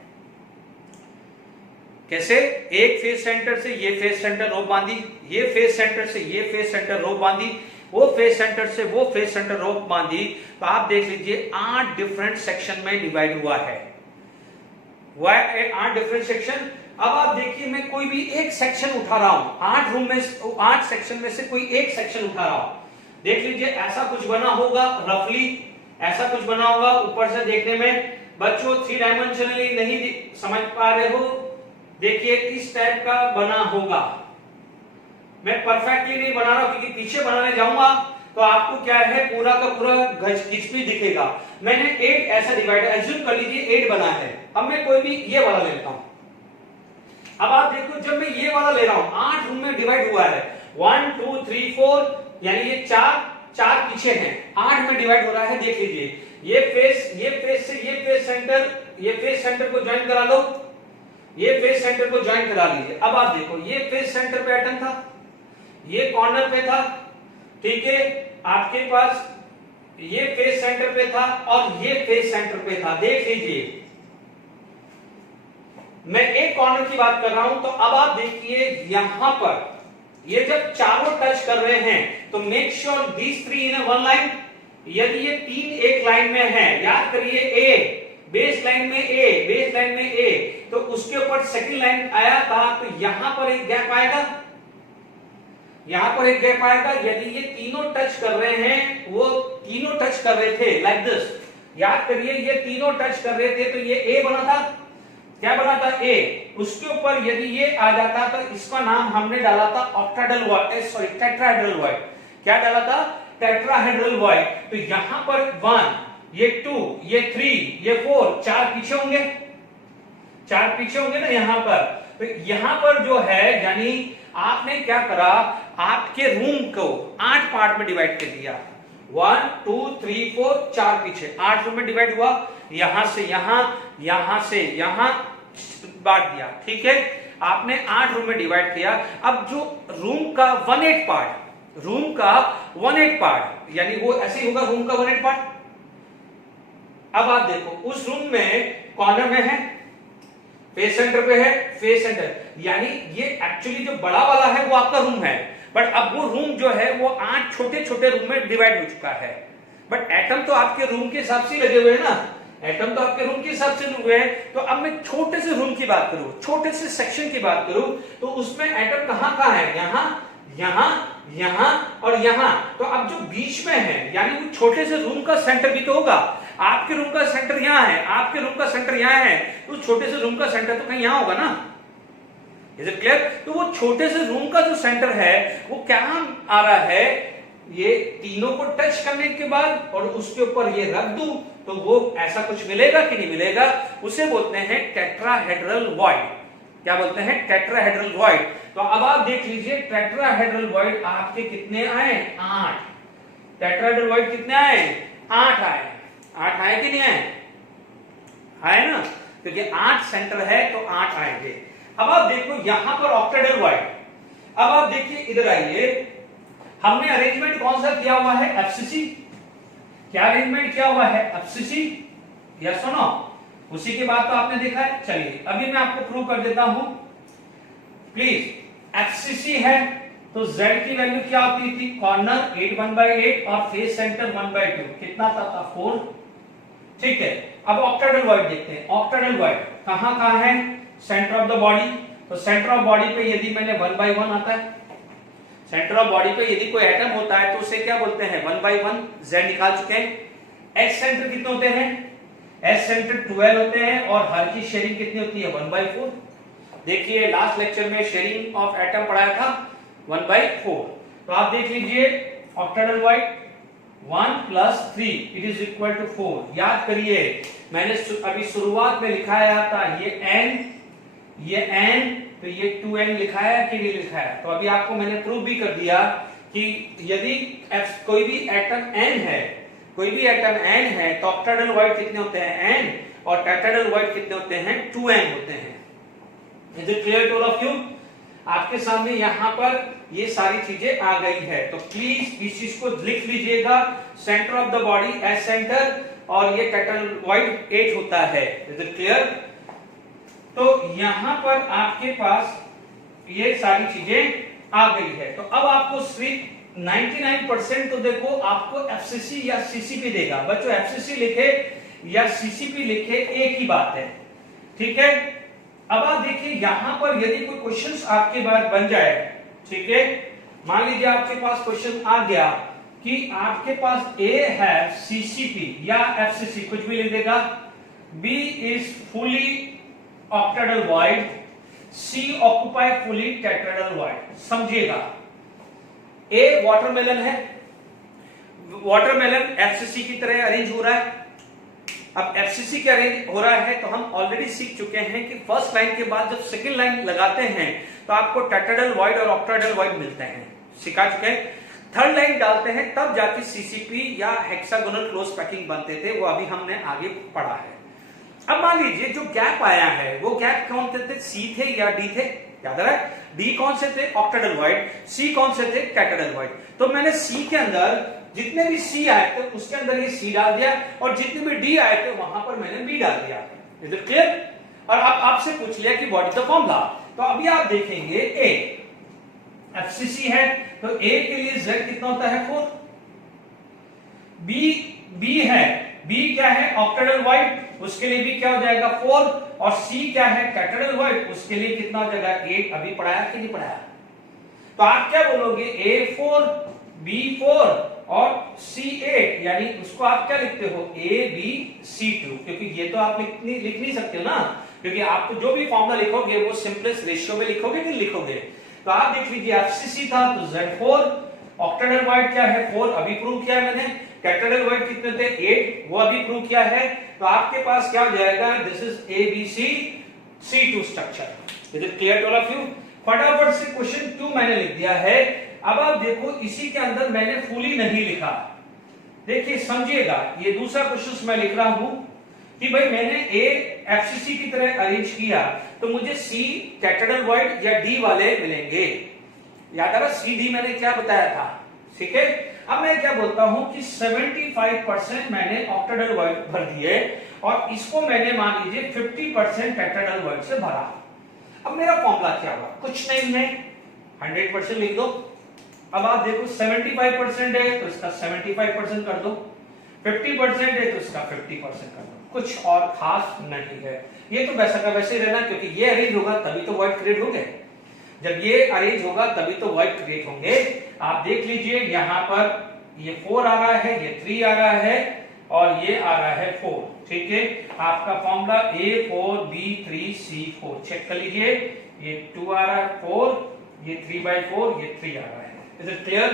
कैसे? एक फेस सेंटर से ये फेस सेंटर रोप बांधी, ये फेस सेंटर से ये फेस सेंटर रोप बांधी, वो फेस सेंटर से वो फेस सेंटर रोप बांधी, तो आप देख लीजिए 8 डिफरेंट सेक्शन में डिवाइड हुआ है। 8 डिफरेंट सेक्शन। अब आप देखिए मैं कोई भी एक सेक्शन उठा रहा हूं, 8 सेक्शन में से कोई एक सेक्शन उठा रहा हूं। देख लीजिए ऐसा कुछ बना होगा, रफली ऐसा कुछ बना होगा। ऊपर से देखने में बच्चों 3 डायमेंशनली नहीं समझ पा रहे हो, देखिए इस टाइप का बना होगा। मैं परफेक्टली नहीं बना रहा हूं क्योंकि पीछे बनाने जाऊंगा तो आपको क्या है, पूरा का पूरा घिचपी दिखेगा। मैंने 8 ऐसा डिवाइड, एज्यूम कर लीजिए 8 बना है। अब मैं कोई भी ये वाला लेता हूं। अब आप देखो जब मैं ये वाला ले रहा हूं, 8 रूम में डिवाइड हुआ है, 1 2 3 4, यानी ये 4 पीछे हैं, 8 में डिवाइड हो रहा है। देख लीजिए ये फेस से ये फेस सेंटर को ज्वाइन करा लो, ये फेस सेंटर को ज्वाइन करा लीजिए। अब आप देखो ये फेस सेंटर पे पैटर्न था, ये कॉर्नर पे था, ठीक है? आपके पास ये फेस सेंटर पे था और ये फेस सेंटर पे था। देख लीजिए मैं एक कॉर्नर की बात कर रहा हूं, तो अब आप देखिए यहां पर ये जब चारों टच कर रहे हैं तो make sure these 3 in one line. यदि ये 3 एक लाइन में है, याद करिए ए बेस लाइन में ए, तो उसके ऊपर सेकंड लाइन आया था, तो यहां पर एक गैप आएगा, यदि ये तीनों टच कर रहे हैं, वो तीनों टच कर रहे थे लाइक दिस, याद करिए ये तीनों टच कर रहे थे, तो ये ए बना था, क्या बना था, ए। उसके ऊपर यदि ये आ जाता तो इसका नाम हमने डाला था टेट्राहेड्रल वॉइड। क्या डाला था, टेट्राहेड्रल वॉइड। तो यहां पर 1, ये 2, ये 3, ये 4, 4 पीछे होंगे ना यहां पर। तो यहां पर जो है, यानी आपने क्या करा, आपके रूम को 8 पार्ट में डिवाइड कर दिया, 1 2 3 4, 4 पीछे, 8 रूम में डिवाइड हुआ। यहां से यहां बांट दिया, ठीक है, आपने 8 रूम में डिवाइड किया। अब जो रूम का 1/8 पार्ट, रूम का 1/8 पार्ट यानी वो ऐसे ही होगा, रूम का 1/8 पार्ट। अब आप देखो उस रूम में कॉर्नर में है, फेस सेंटर पे है, फेस सेंटर, यानी ये एक्चुअली जो बड़ा वाला है वो आपका रूम है, बट अब वो रूम जो है वो 8 छोटे छोटे रूम में डिवाइड हो चुका है। बट एटम तो आपके रूम के हिसाब से लगे हुए हैं ना, एटम तो आपके रूम के हिसाब से हुए हैं। तो अब मैं छोटे से रूम की बात करूं, छोटे से सेक्शन की बात करूं, तो उसमें एटम कहां कहां है, यहां, यहां, यहां और यहां। तो अब जो बीच में है यानी वो छोटे से रूम का सेंटर भी तो होगा। आपके रूम का सेंटर यहां है, आपके रूम का सेंटर यहां है, तो छोटे से रूम का सेंटर तो कहीं यहां होगा ना। Is it clear? तो वो छोटे से रूम का जो सेंटर है वो क्या आ रहा है, ये तीनों को टच करने के बाद और उसके ऊपर ये रख दूं तो वो ऐसा कुछ मिलेगा कि नहीं मिलेगा, उसे बोलते हैं टेट्राहेड्रल वॉइड। क्या बोलते हैं? Tetrahedral void. तो अब आप देख लीजिए टेट्राहेड्रल वॉइड आपके कितने आए? 8। टेट्राहेड्रल वॉइड कितने आए? 8 आए। 8 आए कि नहीं आए? आए ना, क्योंकि 8 सेंटर है तो 8 आएंगे। अब आप देखो यहां पर ऑक्टाहेड्रल वॉइड। अब आप देखिए इधर आइए, हमने अरेंजमेंट कौन सा किया हुआ है? एफसीसी। क्या अरेंजमेंट किया हुआ है? एफसीसी। यस और नो? उसी के बाद तो आपने देखा है। चलिए अभी मैं आपको प्रूव कर देता हूं प्लीज। एफसीसी है तो z की वैल्यू क्या होती थी? कॉर्नर 8 1/8 और फेस सेंटर 1/2। कितना था? 4। ठीक है, अब ऑक्टाहेड्रल वॉइड देखते हैं। ऑक्टाहेड्रल वॉइड कहां कहां है? Center of the body. तो सेंटर ऑफ बॉडी पे यदि मैंने 1/1 आता है, सेंटर ऑफ बॉडी पे यदि कोई एटम होता है तो उसे क्या बोलते हैं? 1/1। z निकाल चुके हैं। एच सेंटर कितने होते हैं? एच सेंटर 12 होते हैं और हर की शेयरिंग कितनी होती है? 1/4। देखिए लास्ट लेक्चर में शेयरिंग ऑफ एटम पढ़ाया था 1/4। तो आप देख लीजिए octahedral void 1 + 3 it is equal to 4। याद करिए मैंने अभी शुरुआत में लिखाया था ये n, ये n, तो ये 2n लिखाया कि नहीं लिखाया? तो अभी आपको मैंने प्रूव भी कर दिया कि यदि कोई भी एटम n है, कोई भी एटम n है तो ऑक्टाहेड्रल वॉइड कितने होते हैं? n। और टेट्राहेड्रल वॉइड कितने होते हैं? 2n होते हैं। Is it clear to all of you? आपके सामने यहां पर ये सारी चीजें आ गई है, तो प्लीज इस चीज को लिख लीजिएगा। Centre of the body S centre और ये टेट्राहेड्रल वॉइड 8 होता है। Is it clear? तो यहां पर आपके पास ये सारी चीजें आ गई है। तो अब आपको सिर्फ 99% तो देखो आपको एफसीसी या सीसीपी देगा। बच्चों एफसीसी लिखे या सीसीपी लिखे एक ही बात है, ठीक है। अब आप देखिए यहां पर यदि कोई क्वेश्चंस आपके बाद बन जाए, ठीक है, मान लीजिए आपके पास क्वेश्चन आ गया कि आपके पास ए है सीसीपी या एफसीसी, कुछ भी लिख देगा। B is fully octahedral void, C occupy fully tetrahedral void. समझिएगा, ए वाटरमेलन है, वाटरमेलन एफसीसी की तरह अरेंज हो रहा है। अब एफसीसी के अरेंज हो रहा है तो हम ऑलरेडी सीख चुके हैं कि फर्स्ट लाइन के बाद जब सेकंड लाइन लगाते हैं तो आपको टेट्राहेड्रल वॉइड और ऑक्टाहेड्रल वॉइड मिलते हैं, सिखा चुके हैं। थर्ड लाइन डालते हैं तब जाके सीसीपी या हेक्सागोनल क्लोज पैकिंग बनते थे, वो अभी हमने आगे पढ़ा है। अब मान लीजिए जो गैप आया है वो गैप कौन थे? सी थे या डी थे? याद आ रहा है? डी कौन से थे? Octahedral void. सी कौन से थे? Tetrahedral void. तो मैंने सी के अंदर जितने भी सी आए थे उसके अंदर ये सी डाल दिया और जितने भी डी आए थे वहां पर मैंने बी डाल दिया। Is it clear? और अब आपसे पूछ लिया कि व्हाट इज द फॉर्मूला, तो अभी आप देखेंगे ए एफसीसी है तो ए के लिए z कितना होता है? 4। बी है, बी क्या है? ऑक्टाहेड्रल वॉइड, उसके लिए भी क्या हो जाएगा? 4। और सी क्या है? टेट्राहेड्रल वॉइड, उसके लिए कितना हो जाएगा? 8। अभी पढ़ाया कि नहीं पढ़ाया? तो आप क्या बोलोगे? A4 B4 और C8, यानी उसको आप क्या लिखते हो? ABC2, क्योंकि ये तो आप लिख नहीं सकते हो ना, क्योंकि आप जो भी फॉर्मूला लिखोगे वो सिंपलेस्ट रेशियो में लिखोगे कि लिखोगे। तो आप देख लीजिए एफसीसी था तो Z4, ऑक्टाहेड्रल वॉइड क्या है? 4, अभी प्रूव किया है मैंने। टेट्राहेड्रल वॉइड कितने थे? 8, वो अभी प्रूव किया है। तो आपके पास क्या हो जाएगा? This is ABC2 structure. Is it clear to all of you? फटाफट से क्वेश्चन 2 मैंने लिख दिया है। अब आप देखो इसी के अंदर मैंने फुली नहीं लिखा, देखिए समझिएगा, ये दूसरा क्वेश्चन मैं लिख रहा हूं कि भाई मैंने ए एफसीसी की तरह अरेंज किया तो मुझे सी टेट्राहेड्रल वॉइड या डी वाले मिलेंगे। याद आ रहा, सी डी मैंने क्या बताया था, ठीक है। अब मैं क्या बोलता हूं कि 75% मैंने ऑक्टाहेड्रल वॉइड भर दिए और इसको मैंने मान लीजिए 50% टेट्राहेड्रल वॉइड से भरा। अब मेरा फॉर्मूला क्या हुआ, कुछ नहीं है, 100% लिख दो। अब आप देखो 75% है तो इसका 75% कर दो, 50% है तो इसका 50% कर दो, कुछ और खास नहीं है। ये तो वैसा का वैसे ही रहना, क्योंकि ये अरेंज होगा तभी तो वॉइड क्रिएट होंगे, जब ये अरेंज होगा तभी तो वॉइड क्रिएट होंगे। आप देख लीजिए यहां पर ये 4 आ रहा है, ये 3 आ रहा है और ये आ रहा है 4, ठीक है। आपका फॉर्मूला A4B3C4 चेक कर लीजिए, ये 2 आ रहा है, 4, ये 3/4, ये 3 आ रहा है। इज इट क्लियर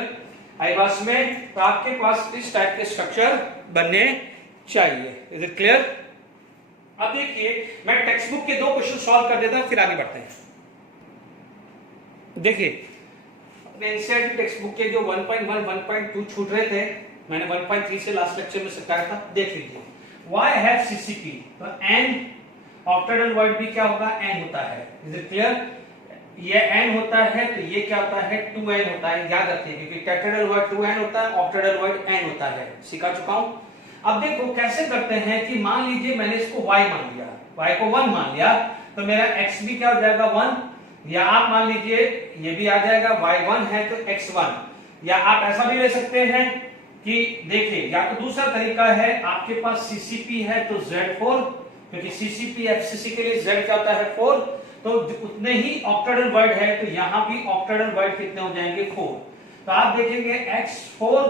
आई पास में? तो आपके पास इस टाइप के स्ट्रक्चर बनने चाहिए। Is it clear? अब देखिए मैं टेक्स्ट बुक के 2 क्वेश्चन सॉल्व कर देता हूं, फिर आगे बढ़ते हैं। देखिए अपने एनसीईआरटी टेक्स्ट बुक के जो 1.1 1.2 छूट रहे थे, मैंने 1.3 से लास्ट लेक्चर में सिखाया था, देख लीजिए। Why have CCP? तो n ऑक्टाहेड्रल वॉइड भी क्या होगा, n होता है। Is it clear? ये n होता है तो ये क्या होता है, 2n होता है। याद रखिए क्योंकि टेट्राहेड्रल वॉइड 2n होता है, ऑक्टाहेड्रल वॉइड n होता है, सिखा चुका हूं। अब देखो कैसे करते हैं कि मान लीजिए मैंने इसको y मान लिया, y को 1 मान लिया, तो मेरा x भी क्या हो जाएगा 1, या आप मान लीजिए ये भी आ जाएगा, y1 है तो x1, या आप ऐसा भी ले सकते हैं कि देखिए, या तो दूसरा तरीका है, आपके पास CCP है तो Z4, क्योंकि CCP FCC के लिए Z क्या होता है 4, तो उतने ही ऑक्टाहेड्रल वॉइड है तो यहां भी ऑक्टाहेड्रल वॉइड कितने हो जाएंगे 4। तो आप देखेंगे x4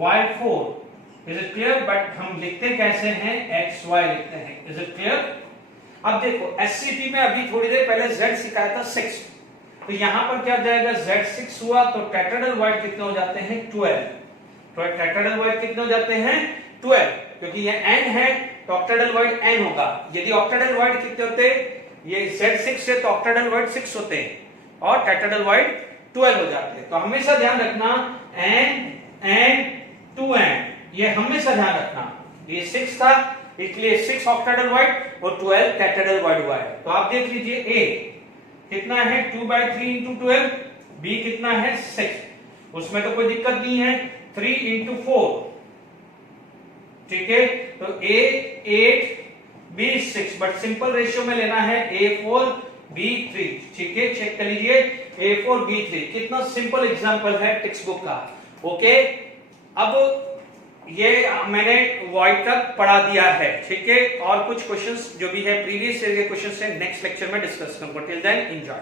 y4। Is it clear? But हम लिखते कैसे हैं, xy लिखते हैं। Is it clear? अब देखो SCP में अभी थोड़ी देर पहले Z सिखाया था 6, तो यहां पर क्या हो जाएगा, Z6 हुआ तो टेट्राहेड्रल वॉइड कितने हो जाते हैं 12। तो टेट्राहेड्रल वॉइड कितने हो जाते हैं 12, क्योंकि ये n है तो ऑक्टाहेड्रल वॉइड n होगा। यदि ऑक्टाहेड्रल वॉइड कितने होते, ये Z6 है तो ऑक्टाहेड्रल वॉइड 6 होते हैं और टेट्राहेड्रल वॉइड 12 हो जाते हैं। तो हमेशा ध्यान रखना n 2n, ये हमेशा ध्यान रखना। ये 6 था इसलिए 6 ऑक्टाहेड्रल वॉइड और 12 टेट्राहेड्रल वॉइड हुआ है। तो आप देख लीजिए A कितना है 2/3 into 12, B कितना है 6, उसमें तो कोई दिक्कत नहीं है, 3 into 4, ठीक है। तो A 8 B 6, but simple ratio में लेना है A4 B 3, ठीक है। चेक कर लीजिए A4 B 3 कितना सिंपल एग्जांपल है टेक्स्ट बुक का। ओके, अब ये मैंने वॉइड तक पढ़ा दिया है, ठीक है। और कुछ क्वेश्चंस जो भी है प्रीवियस ईयर के क्वेश्चंस है नेक्स्ट लेक्चर में डिस्कस करूंगा। Till then enjoy.